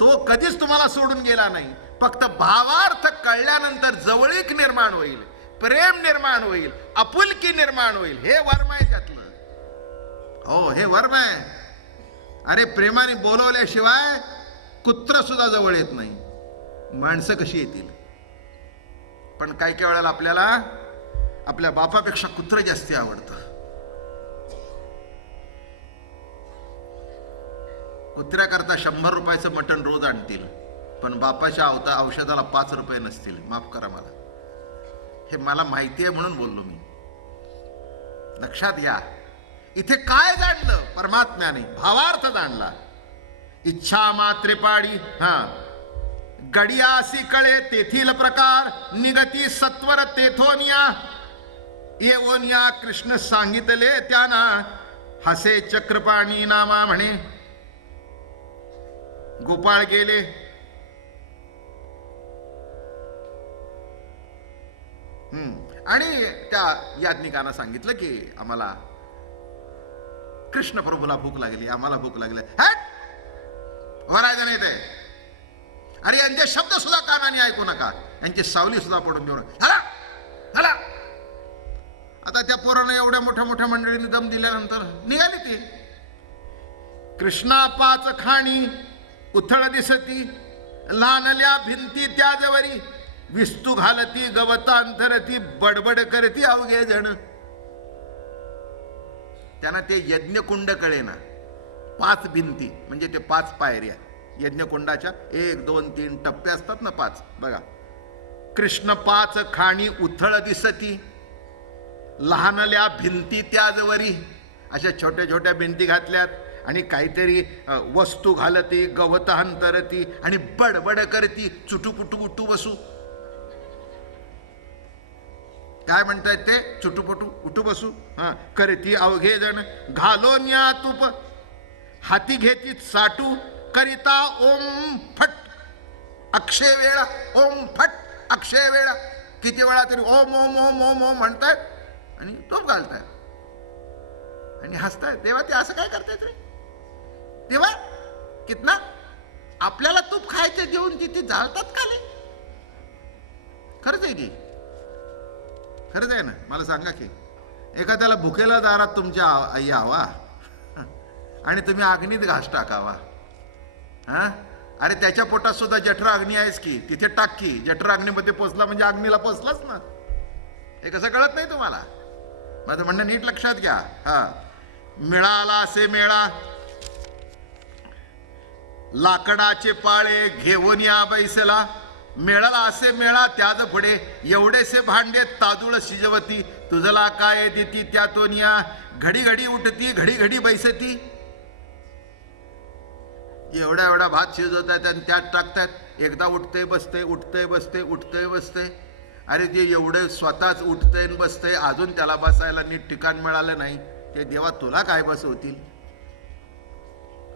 तो कधीच तुम्हाला सोडून गेला नाही. फक्त भावार्थ कळल्यानंतर जवळीक निर्माण होईल, प्रेम निर्माण होईल, आपुलकी निर्माण होईल. हे वर्म आहे त्यातलं. हो, हे वर्म आहे. अरे प्रेमाने बोलवल्याशिवाय कुत्र सुद्धा जवळ येत नाही. माणसं कशी येतील? पण काही काही वेळेला आपल्याला आपल्या बापापेक्षा कुत्र जास्ती आवडतं. कुत्र्याकरता 100 रुपयाचं मटण रोज आणतील, पण बापाच्या औषधाला 5 रुपये नसतील. माफ करा मला, हे मला माहिती आहे म्हणून बोललो मी. लक्षात घ्या, इथे काय जाणलं परमात्म्याने? भावार्थ जाणला. इच्छा मात्रे पाडी, गडियासी कळे तेथील प्रकार, निगती सत्वर तेथोनिया. येओनिया कृष्ण सांगितले त्यांना, हसे चक्रपाणी नामा म्हणे. गोपाळ गेले. आणि त्या याज्ञिकांना सांगितलं की आम्हाला कृष्ण प्रभूला भूक लागली, आम्हाला भूक लागली. हट, वरायचं नाही ते. अरे यांचे शब्द सुद्धा कानाने ऐकू नका, यांची सावली सुद्धा पडून देऊ नका. हला हला. आता त्या पोरानं एवढ्या मोठ्या मोठ्या मंडळीने दम दिल्यानंतर निघाली ती. कृष्णा 5 खाणी उथळ दिसती, लहानल्या भिंती त्याजवरी. विस्तू घालती गवतांतरती, बडबड करती अवघे जण. त्यांना ते यज्ञकुंड कळेना. 5 भिंती म्हणजे ते 5 पायऱ्या. यज्ञकुंडाच्या 1 2 3 टप्पे असतात ना, 5. बघा, कृष्ण 5 खाणी उथळ दिसती, लहानल्या भिंती त्याजवरी. अशा छोट्या छोट्या भिंती घातल्यात आणि काहीतरी वस्तू घालती, गवत अंतरती आणि बडबड करती. चुटूपुटू उठू बसू. काय म्हणतायत ते? चुटूपुटू उठू बसू करती अवघे जण. घालोन्या तूप हाती घेती चाटू, करिता ओम फट अक्षय वेळा. ओम फट अक्षय वेळा. किती वेळा तरी ओम ओम ओम ओम ओम म्हणतायत आणि तूप घालतायत आणि हसतायत. तेव्हा ते असं काय करतायत रे? तेव्हा कितना आपल्याला तूप खायचं देऊन तिथे जाळतात का रे? खरंच आहे की? खरंच आहे ना? मला सांगा की, एखाद्याला भुकेला दारात तुमच्या यावा आणि तुम्ही अग्नीत घास टाकावा. अरे त्याच्या पोटात सुद्धा जठर अग्नी आहेस की, तिथे टाक की. जठर अग्नीमध्ये पोचला म्हणजे अग्नीला पोचलाच ना. हे कसं कळत नाही तुम्हाला? माझं म्हणणं नीट लक्षात घ्या. मिळाला असे मेळा, लाकडाचे पाळे घेऊन या बैसला. मेळाला असे मेळा त्याज पुढे, एवढेसे भांडे तादुळ शिजवती. तुझला काय देती त्यातून या. घडी घडी उठती, घडी घडी बैसती. एवढा एवढा भात शिजवतात आणि त्यात टाकतात. एकदा उठते बसते, उठते बसते, उठते बसते. अरे ते एवढे स्वतःच उठतंय बसतंय, अजून त्याला बसायला नीट ठिकाण मिळालं नाही. ते देवा तुला काय बसवतील?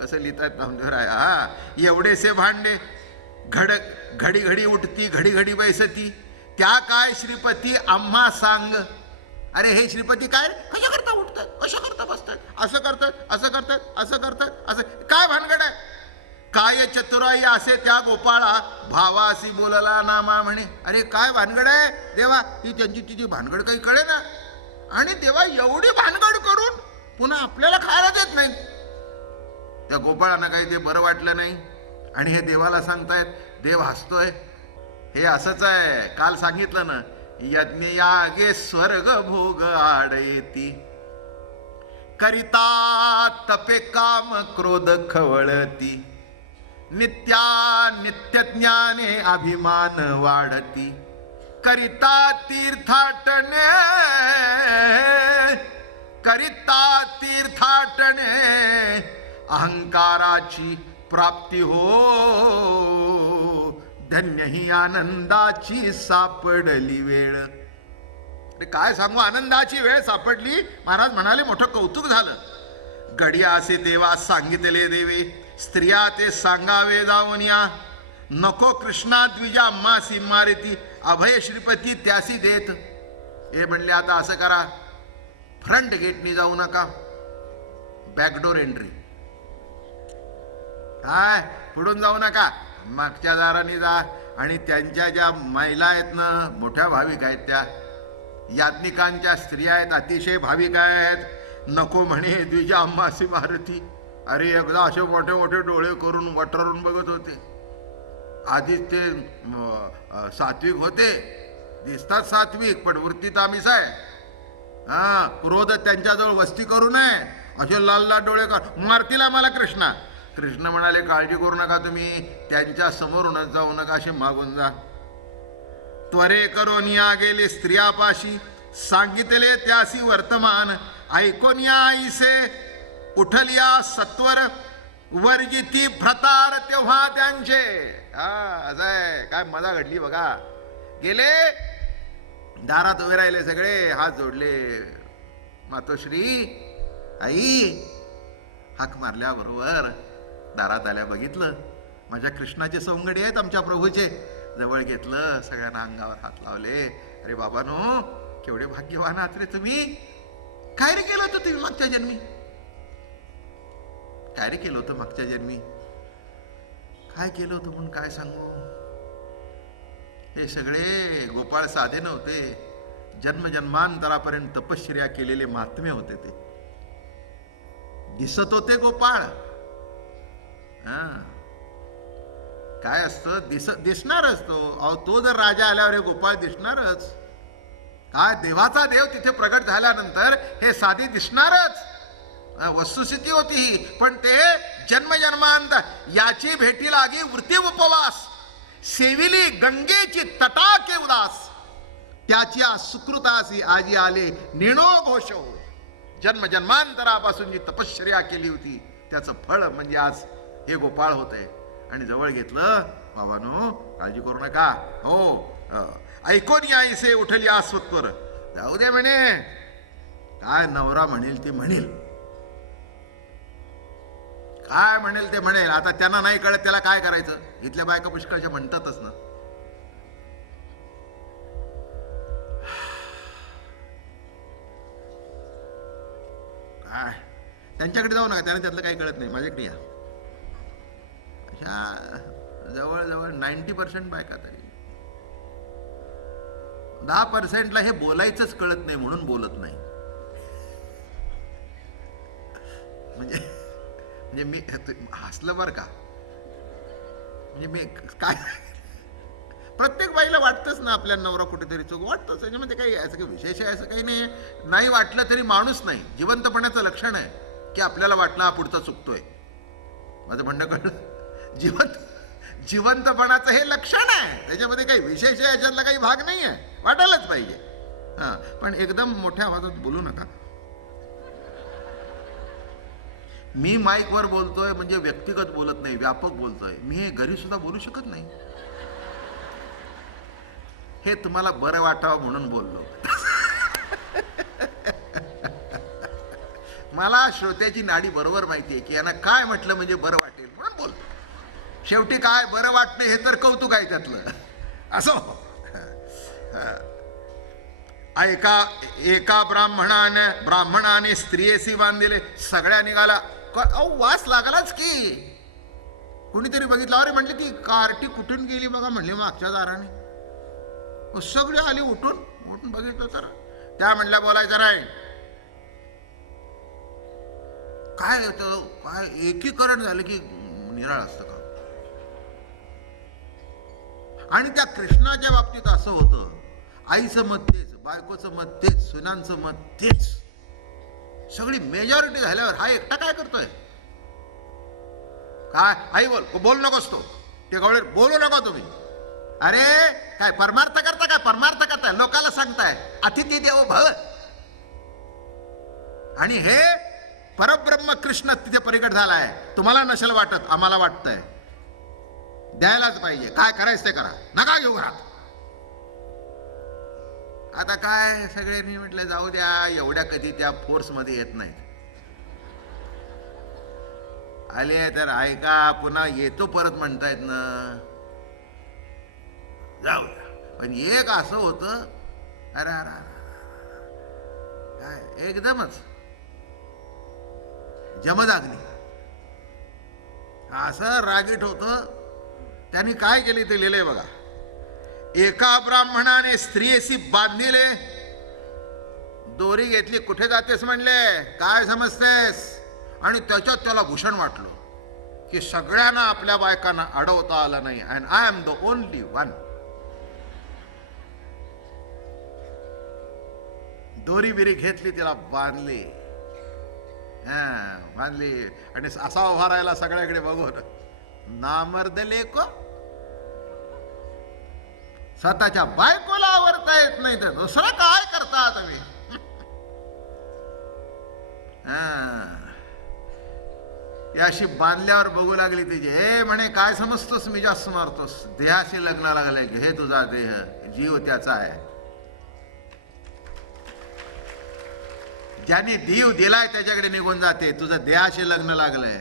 कसं लिहितात नामदेव राय. एवढेसे भांडे घडी घडी उठती, घडी घडी बैसती. त्या काय श्रीपती आम्हा सांग. अरे हे श्रीपती काय कशा करता उठतात, कशा करता बसतात, असं करतात, असं करतात, असं करतात, असं काय भानगड आहे? काय चतुराई असे त्या गोपाळा, भावासी बोलला नामा म्हणे. अरे काय भानगड आहे देवा? ही त्यांची तिची भानगड काही कळे ना. आणि देवा एवढी भानगड करून पुन्हा आपल्याला खायला देत नाही. त्या गोपाळांना काही ते बरं वाटलं नाही आणि हे देवाला सांगतायत. देव हसतोय. हे असंच आहे, काल सांगितलं ना, यज्ञ यागे स्वर्ग भोग आडयती. करिता तपे काम क्रोध खवळती. नित्या नित्य ज्ञाने अभिमान वाढती. करिता तीर्थाटने, करिता तीर्थाटने अहंकाराची प्राप्ती हो. धन्य ही आनंदाची सापडली वेळ. अरे काय सांगू, आनंदाची वेळ सापडली. महाराज म्हणाले मोठं कौतुक झालं. गडिया असे देवा सांगितले देवे, स्त्रिया ते सांगावे जाऊन या. नको कृष्णा द्विजा मासी मारिती. अभय श्रीपती त्यासी देत. हे म्हणले आता असं करा, फ्रंट गेटनी जाऊ नका, बॅकडोर एंट्री. काय पुढून जाऊ नका, मागच्या दाराने जा. आणि त्यांच्या ज्या महिला आहेत ना, मोठ्या भाविक आहेत, त्या याज्ञिकांच्या स्त्रिया आहेत, अतिशय भाविक आहेत. नको म्हणे द्विजा अम्मासी मारुती. अरे एकदा असे मोठे मोठे डोळे करून वटरून बघत होते. आधीच ते सात्विक होते, दिसतात सात्विक, पण वृत्तीत आमिष आहे. हा, क्रोध त्यांच्याजवळ वस्ती करू नये, असे लाल लाल डोळे कर, मारतील आम्हाला कृष्णा. कृष्ण म्हणाले काळजी करू नका, तुम्ही त्यांच्या समोरूनच जाऊ नका, असे मागून जा. त्वरे करून या गेले स्त्रियापाशी, सांगितले त्यासी वर्तमान. ऐकून या आईसे उठलिया सत्वर, वर्जिती भ्रतार तेव्हा त्यांचे. हा, असं आहे. काय मजा घडली बघा. गेले दारात उभे राहिले सगळे, हात जोडले. मातोश्री आई हाक मारल्याबरोबर दारात आल्या, बघितलं माझ्या कृष्णाचे सवंगडी आहेत, आमच्या प्रभूचे. जवळ घेतलं, सगळ्यांना अंगावर हात लावले. अरे बाबांनो, केवढे भाग्यवान आहात रे तुम्ही. काय रे केलं होतं तुम्ही मागच्या जन्मी, काय रे केलं होतं मागच्या जन्मी, काय केलं होतं म्हणून काय सांगू. हे सगळे गोपाळ साधे नव्हते, जन्मजन्मांतरापर्यंत तपश्चर्या केलेले महात्मे होते. ते दिसत होते गोपाळ. काय असतं, दिसणारच तो. अहो, तो जर राजा आल्यावर हे गोपाळ दिसणारच. काय देवाचा देव तिथे प्रगट झाल्यानंतर हे साधे दिसणारच. वस्तुस्थिती होती ही. पण ते जन्मजन्मांतर याची भेटी लागी वृत्ती उपवास, सेविली गंगेची तटाके उदास. त्याची सुकृतासी आजी आले निणो घोष. जन्मजन्मांतरापासून जी तपश्चर्या केली होती त्याचं फळ म्हणजे आज हे गोपाळ होत आहे. आणि जवळ घेतलं, बाबांनो काळजी करू नका. हो, ऐकून यायचे उठली आस्वत्वर. जाऊ दे म्हणे, काय नवरा म्हणेल ते म्हणेल, काय म्हणेल ते म्हणेल. आता त्यांना नाही कळत, त्याला काय करायचं. इथल्या बायका पुष्कळच्या म्हणतातच ना. काय त्यांच्याकडे जाऊ नका, त्यांना त्यातलं काही कळत नाही. माझ्याकडे या. अशा जवळजवळ 90% बायका, तरी 10%ला हे बोलायचंच कळत नाही म्हणून बोलत नाही. म्हणजे मी हसलं बरं का. म्हणजे मी काय, प्रत्येक बाईला वाटतंच ना आपल्या नवरा कुठेतरी चूक, वाटतंच. त्याच्यामध्ये काही असं काही विशेष आहे असं काही नाही. नाही वाटलं तरी माणूस नाही. जिवंतपणाचं लक्षण आहे की आपल्याला वाटलं हा पुढचा चुकतोय. माझं म्हणणं कळलं. जिवंतपणाचं हे लक्षण आहे, त्याच्यामध्ये काही विशेष आहे याच्यातला काही भाग नाही आहे. वाटायलाच पाहिजे. हां, पण एकदम मोठ्या आवाजात बोलू नका. मी माईकवर बोलतोय म्हणजे व्यक्तिगत बोलत नाही, व्यापक बोलतोय. मी हे घरी सुद्धा बोलू शकत नाही. हे तुम्हाला बरं वाटावं म्हणून बोललो. मला श्रोत्याची नाडी बरोबर माहिती आहे की यांना काय म्हटलं म्हणजे बरं वाटेल म्हणून बोलतो. शेवटी काय बरं वाटणं हे तर कौतुक आहे त्यातलं. असो. एका ब्राह्मणाने स्त्रियेसी बांधिले. सगळ्या निघाला. वास लागलाच की. कोणीतरी बघितलं, अरे म्हटलं ती कार्टी कुठून गेली बघा, म्हणली मागच्या दाराने. सगळे आली उठून बघितलं तर त्या म्हणल्या बोलायचं नाही. काय होतं, काय एकीकरण झालं की निराळ असतं का. आणि त्या कृष्णाच्या बाबतीत असं होतं, आईचं मत तेच, बायकोचं मत तेच, सुनांचं मत तेच. सगळी मेजॉरिटी झाल्यावर हा एकटा काय करतोय. काय आई बोल नकोस तो, ते गवळे बोलू नका तुम्ही. अरे काय परमार्थ करता, काय परमार्थ करताय, लोकाला सांगताय अतिथी देवो भव. आणि हे परब्रह्म कृष्ण तिथे परिकट झालाय. तुम्हाला नसेल वाटत, आम्हाला वाटतंय. द्यायलाच पाहिजे. काय करायचं ते करा, नका घेऊ घरात. आता काय सगळ्यांनी म्हटलं जाऊ द्या, एवढ्या कधी त्या फोर्स मध्ये येत नाहीत. आले तर ऐका, पुन्हा येतो परत म्हणतायत ना. जाऊ द्या. पण एक असं होतं, अरे अरे अरे, काय एकदमच जमदाग्नी, असं रागीट होतं. त्यांनी काय केले ते लिहिलंय बघा. एका ब्राह्मणाने स्त्रियेशी बांधिले, दोरी घेतली, कुठे जातेस म्हणले, काय समजतेस, आणि त्याच्यात त्याला भूषण वाटलं की सगळ्यांना आपल्या बायकांना अडवता आलं नाही, and I am the only one. दोरी बिरी घेतली, तिला बांधली, बांधली, आणि असा उभा राहिला सगळ्याकडे बघून, नामर्द लेको, स्वतःच्या बायकोला आवरता येत नाही तर दुसरं काय करता तुम्ही. याशी बांधल्यावर बघू लागली तिची, हे म्हणे काय समजतोस मी जास्त मारतोस, देहाशी लग्न लागलंय, घे तुझा देह, जीव त्याचा आहे. ज्याने जीव दिलाय त्याच्याकडे निघून जाते, तुझं देहाशी लग्न लागलंय.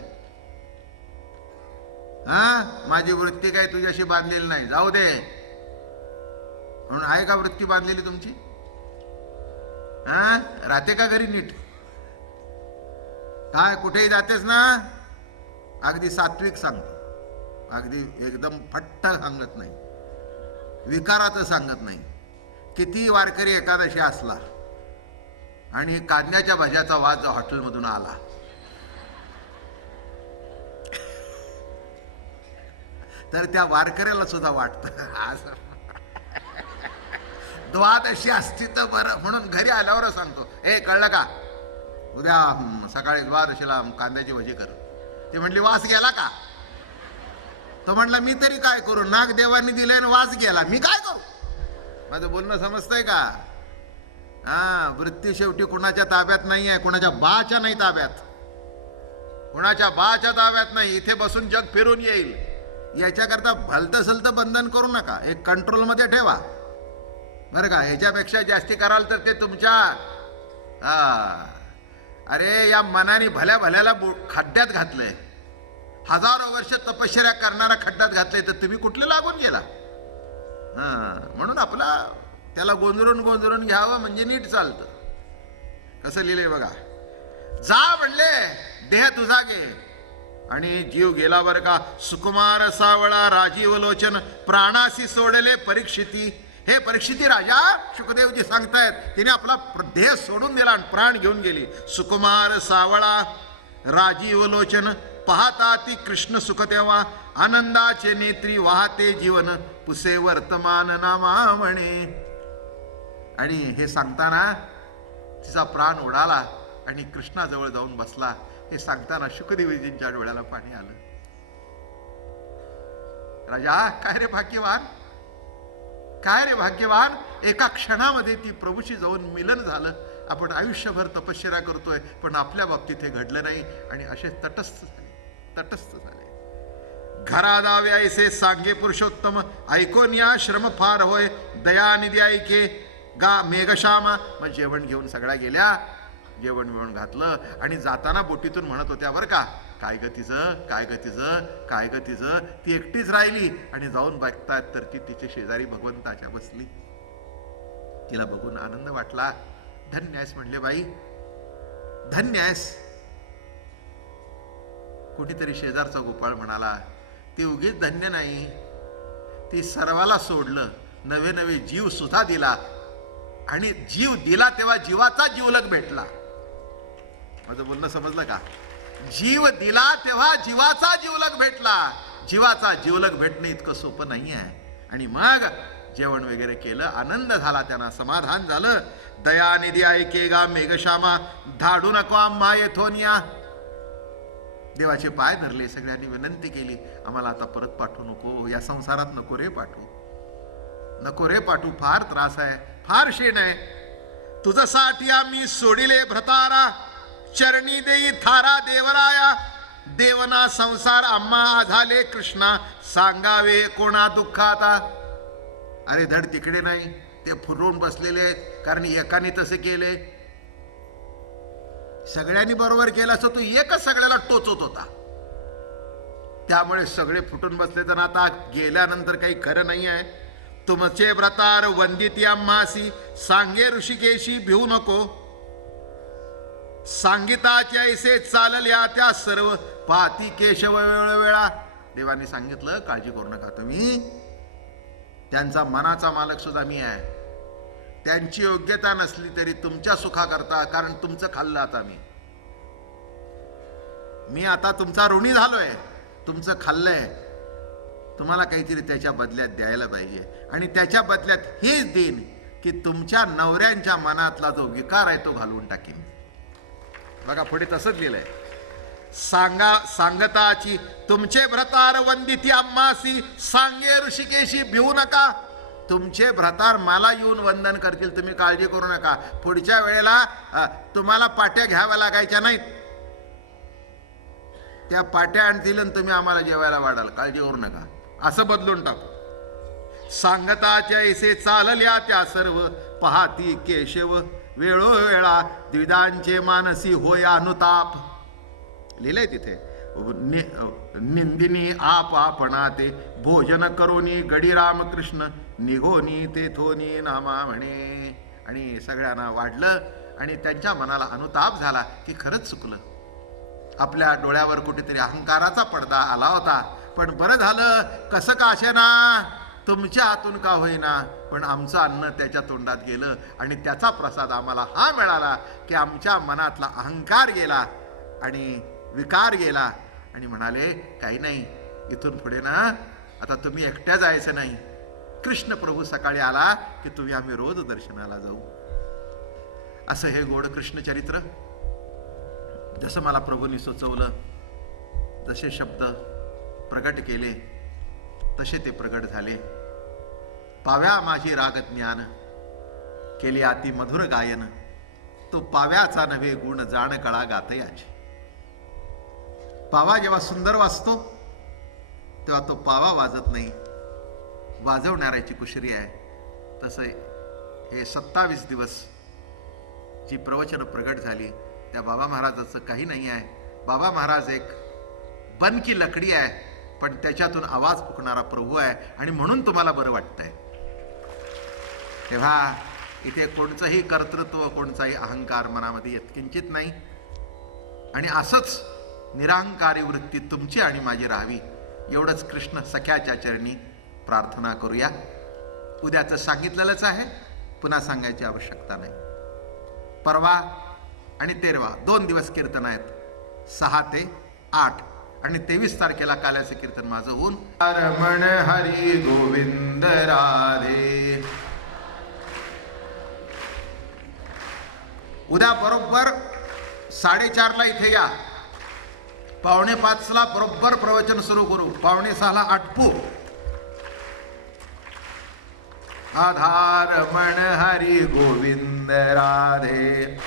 माझी वृत्ती काय तुझ्याशी बांधलेली नाही, जाऊ दे म्हणून. आहे का वृत्ती बांधलेली तुमची? राहते का घरी नीट? काय कुठेही जातेस ना, अगदी सात्विक सांगतो, अगदी एकदम फट्ट सांगत नाही, विकाराचं सांगत नाही. किती वारकरी एकादशी असला आणि कांद्याच्या भाज्याचा वाज हॉटेलमधून आला, तर त्या वारकऱ्याला सुद्धा वाटतं असं द्वादशी असती तर बरं, म्हणून घरी आल्यावर सांगतो, ए कळलं का, उद्या सकाळी द्वादशीला कांद्याची भजी कर. ती म्हणली वास गेला का? तो म्हणला मी तरी काय करू, नाग देवानी दिले ना वास गेला, मी काय करू. माझं बोलणं समजतंय का? वृत्ती शेवटी कुणाच्या ताब्यात नाही आहे, कुणाच्या बाच्या नाही ताब्यात, कुणाच्या बाच्या ताब्यात नाही. इथे बसून जग फिरून येईल, याच्याकरता भलतं सलतं बंधन करू नका, एक कंट्रोलमध्ये ठेवा बरं का. ह्याच्यापेक्षा जास्ती कराल तर ते तुमच्या अरे या मनाने भल्या भल्याला खड्ड्यात घातलंय, हजारो वर्ष तपश्चर्या करणारा खड्ड्यात घातलंय, तर तुम्ही कुठले लागून गेला. म्हणून आपला त्याला गोंधळून गोंधळून घ्यावं म्हणजे नीट चालतं. कसं लिहिलंय बघा, जा म्हणले देह तुझा घे, आणि जीव गेला बरं का. सुकुमार सावळा राजीव लोचन प्राणासी सोडले परीक्षिती. हे परीक्षिती राजा, शुकदेवजी सांगतायत, तिने आपला देह सोडून दिला आणि प्राण घेऊन गेली. सुकुमार सावळा राजीव लोचन पाहता ती कृष्ण सुख तेव्हा, आनंदाचे नेत्री वाहते जीवन पुसे वर्तमान नामा म्हणे. आणि हे सांगताना तिचा प्राण उडाला आणि कृष्णाजवळ जाऊन बसला. हे सांगताना शुकदेवजींच्या डोळ्याला पाणी आलं. राजा काय रे भाग्यवान, काय रे भाग्यवान, एका क्षणामध्ये ती प्रभूशी जाऊन मिलन झालं. आपण आयुष्यभर तपश्चर्या करतोय, पण आपल्या बाबतीत हे घडलं नाही, आणि असे तटस्थ झाले. घरा दावे ऐसे सांगे पुरुषोत्तम, ऐकोन या श्रम फार होय, दयानिधी ऐके गा मेघश्यामा. मग जेवण घेऊन सगळ्या गेल्या, जेवण बिवण घातलं, आणि जाताना बोटीतून म्हणत होत्या बरं का, काय ग तिचं, काय ग तिचं, काय ग तिचं. ती एकटीच राहिली, आणि जाऊन बघतात तर ती तिच्या शेजारी भगवंताच्या बसली. तिला बघून आनंद वाटला. धन्य आहेस म्हणले बाई, धन्य आहेस. कुठेतरी शेजारचा गोपाळ म्हणाला, ती उगीच धन्य नाही, ती सर्वाला सोडलं, नवे नवे जीव सुद्धा दिला, आणि जीव दिला तेव्हा जीवाचा जीवलग भेटला. माझं बोलणं समजलं का? जीव दिला तेव्हा जीवाचा जीवलग भेटला. जीवाचा जीवलग भेटणं इतकं सोपं नाही आहे. आणि मग जेवण वगैरे केलं, आनंद झाला, त्यांना समाधान झालं. दयानिधी ऐकेगा मेघश्यामा, धाडू नको मायेथोनिया. देवाचे पाय धरले, सगळ्यांनी विनंती केली, आम्हाला आता परत पाठवू नको, या संसारात नको रे पाठवू, नको रे पाठवू, फार त्रास आहे, फार शेण आहे. तुझसाठी आम्ही सोडिले भ्रतारा, चरणी देई थारा देवराया. देवना संसार आम्हा झाले कृष्णा, सांगावे कोणा दुःखाता. अरे धड तिकडे नाही, ते फुरवून बसलेले आहेत, कारण एकाने तसे केले. सगळ्यांनी बरोबर केलं असं तू एकच सगळ्याला टोचत होता, त्यामुळे सगळे फुटून बसले. तर आता गेल्यानंतर काही खरं नाही आहे. तुमचे व्रतार वंदिती आम्हासी सांगे ऋषिकेशी भिवू नको. सांगिताच्या ऐसे चालल्या त्या सर्व पाती केशव वेळोवेळा. देवाने सांगितलं काळजी करू नका तुम्ही, त्यांचा मनाचा मालक सुद्धा मी आहे. त्यांची योग्यता नसली तरी तुमच्या सुखाकरता, कारण तुमचं खाल्लं आता मी आता तुमचा ऋणी झालोय, तुमचं खाल्लंय, तुम्हाला काहीतरी त्याच्या बदल्यात द्यायला पाहिजे. आणि त्याच्या बदल्यात हेच देईन की तुमच्या नवऱ्यांच्या मनातला जो विकार आहे तो घालवून टाकीन. बघा पुढे तसंच लिहिलंय. सांगताची तुमचे भ्रतार वंदिती आम्हासी सांगे ऋषिकेशी भिवू नका. तुमचे भ्रतार मला येऊन वंदन करतील, तुम्ही काळजी करू नका. पुढच्या वेळेला तुम्हाला पाट्या घ्याव्या लागायच्या नाहीत, त्या पाट्या आणतील आणि तुम्ही आम्हाला जेवायला वाढाल, काळजी करू नका. असं बदलून टाकू. सांगताच्या ऐसे चालल्या त्या सर्व पाहती केशव वेळोवेळा द्विधांचे मानसी होय अनुताप. लिहिलंय तिथे. निंदिनी आप आपणाते भोजन करोनी गडी रामकृष्ण निघोनी तेथोनी नामा म्हणे. आणि सगळ्यांना वाढलं आणि त्यांच्या मनाला अनुताप झाला की खरंच चुकलं. आपल्या डोळ्यावर कुठेतरी अहंकाराचा पडदा आला होता, पण बरं झालं कसं का असेना, तुमच्या हातून का होईना, पण आमचं अन्न त्याच्या तोंडात गेलं आणि त्याचा प्रसाद आम्हाला हा मिळाला की आमच्या मनातला अहंकार गेला आणि विकार गेला. आणि म्हणाले काही नाही, इथून पुढे ना आता तुम्ही एकट्या जायचं नाही. कृष्ण प्रभू सकाळी आला की तुम्ही आम्ही रोज दर्शनाला जाऊ. असं हे गोड कृष्ण चरित्र. जसं मला प्रभूंनी सुचवलं, जसे शब्द प्रगट केले तसे ते प्रगट झाले. पाव्या माझी राग ज्ञान केली अति मधुर गायन, तो पाव्याचा नव्हे गुण जाण कळा गातयाची. पावा जेव्हा सुंदर वाजतो तेव्हा तो पावा वाजत नाही, वाजवणाऱ्याची कुशरी आहे. तसं हे 27 दिवस जी प्रवचन प्रगट झाली त्या बाबा महाराजाचं काही नाही आहे. बाबा महाराज एक बन की लकडी आहे, पण त्याच्यातून आवाज फुकणारा प्रभू आहे आणि म्हणून तुम्हाला बरं वाटतंय. तेव्हा इथे कोणचंही कर्तृत्व, कोणचाही अहंकार मनामध्ये यत्किंचित नाही. आणि असंच निरांकारी वृत्ती तुमची आणि माझी राहावी, एवढंच कृष्ण सख्याच्या चरणी प्रार्थना करूया. उद्याचं सांगितलेलंच आहे, पुन्हा सांगायची आवश्यकता नाही. परवा आणि 13 2 दिवस कीर्तन आहेत, 6 ते 8 आणि 23 तारखेला काल्याचं कीर्तन माझं होऊन रमण हरी गोविंद राधे. उद्या बरोबर 4:30 इथे या. 4:45 बरोबर प्रवचन सुरू करू, 5:45 आटपू. आधार मन हरी गोविंद राधे.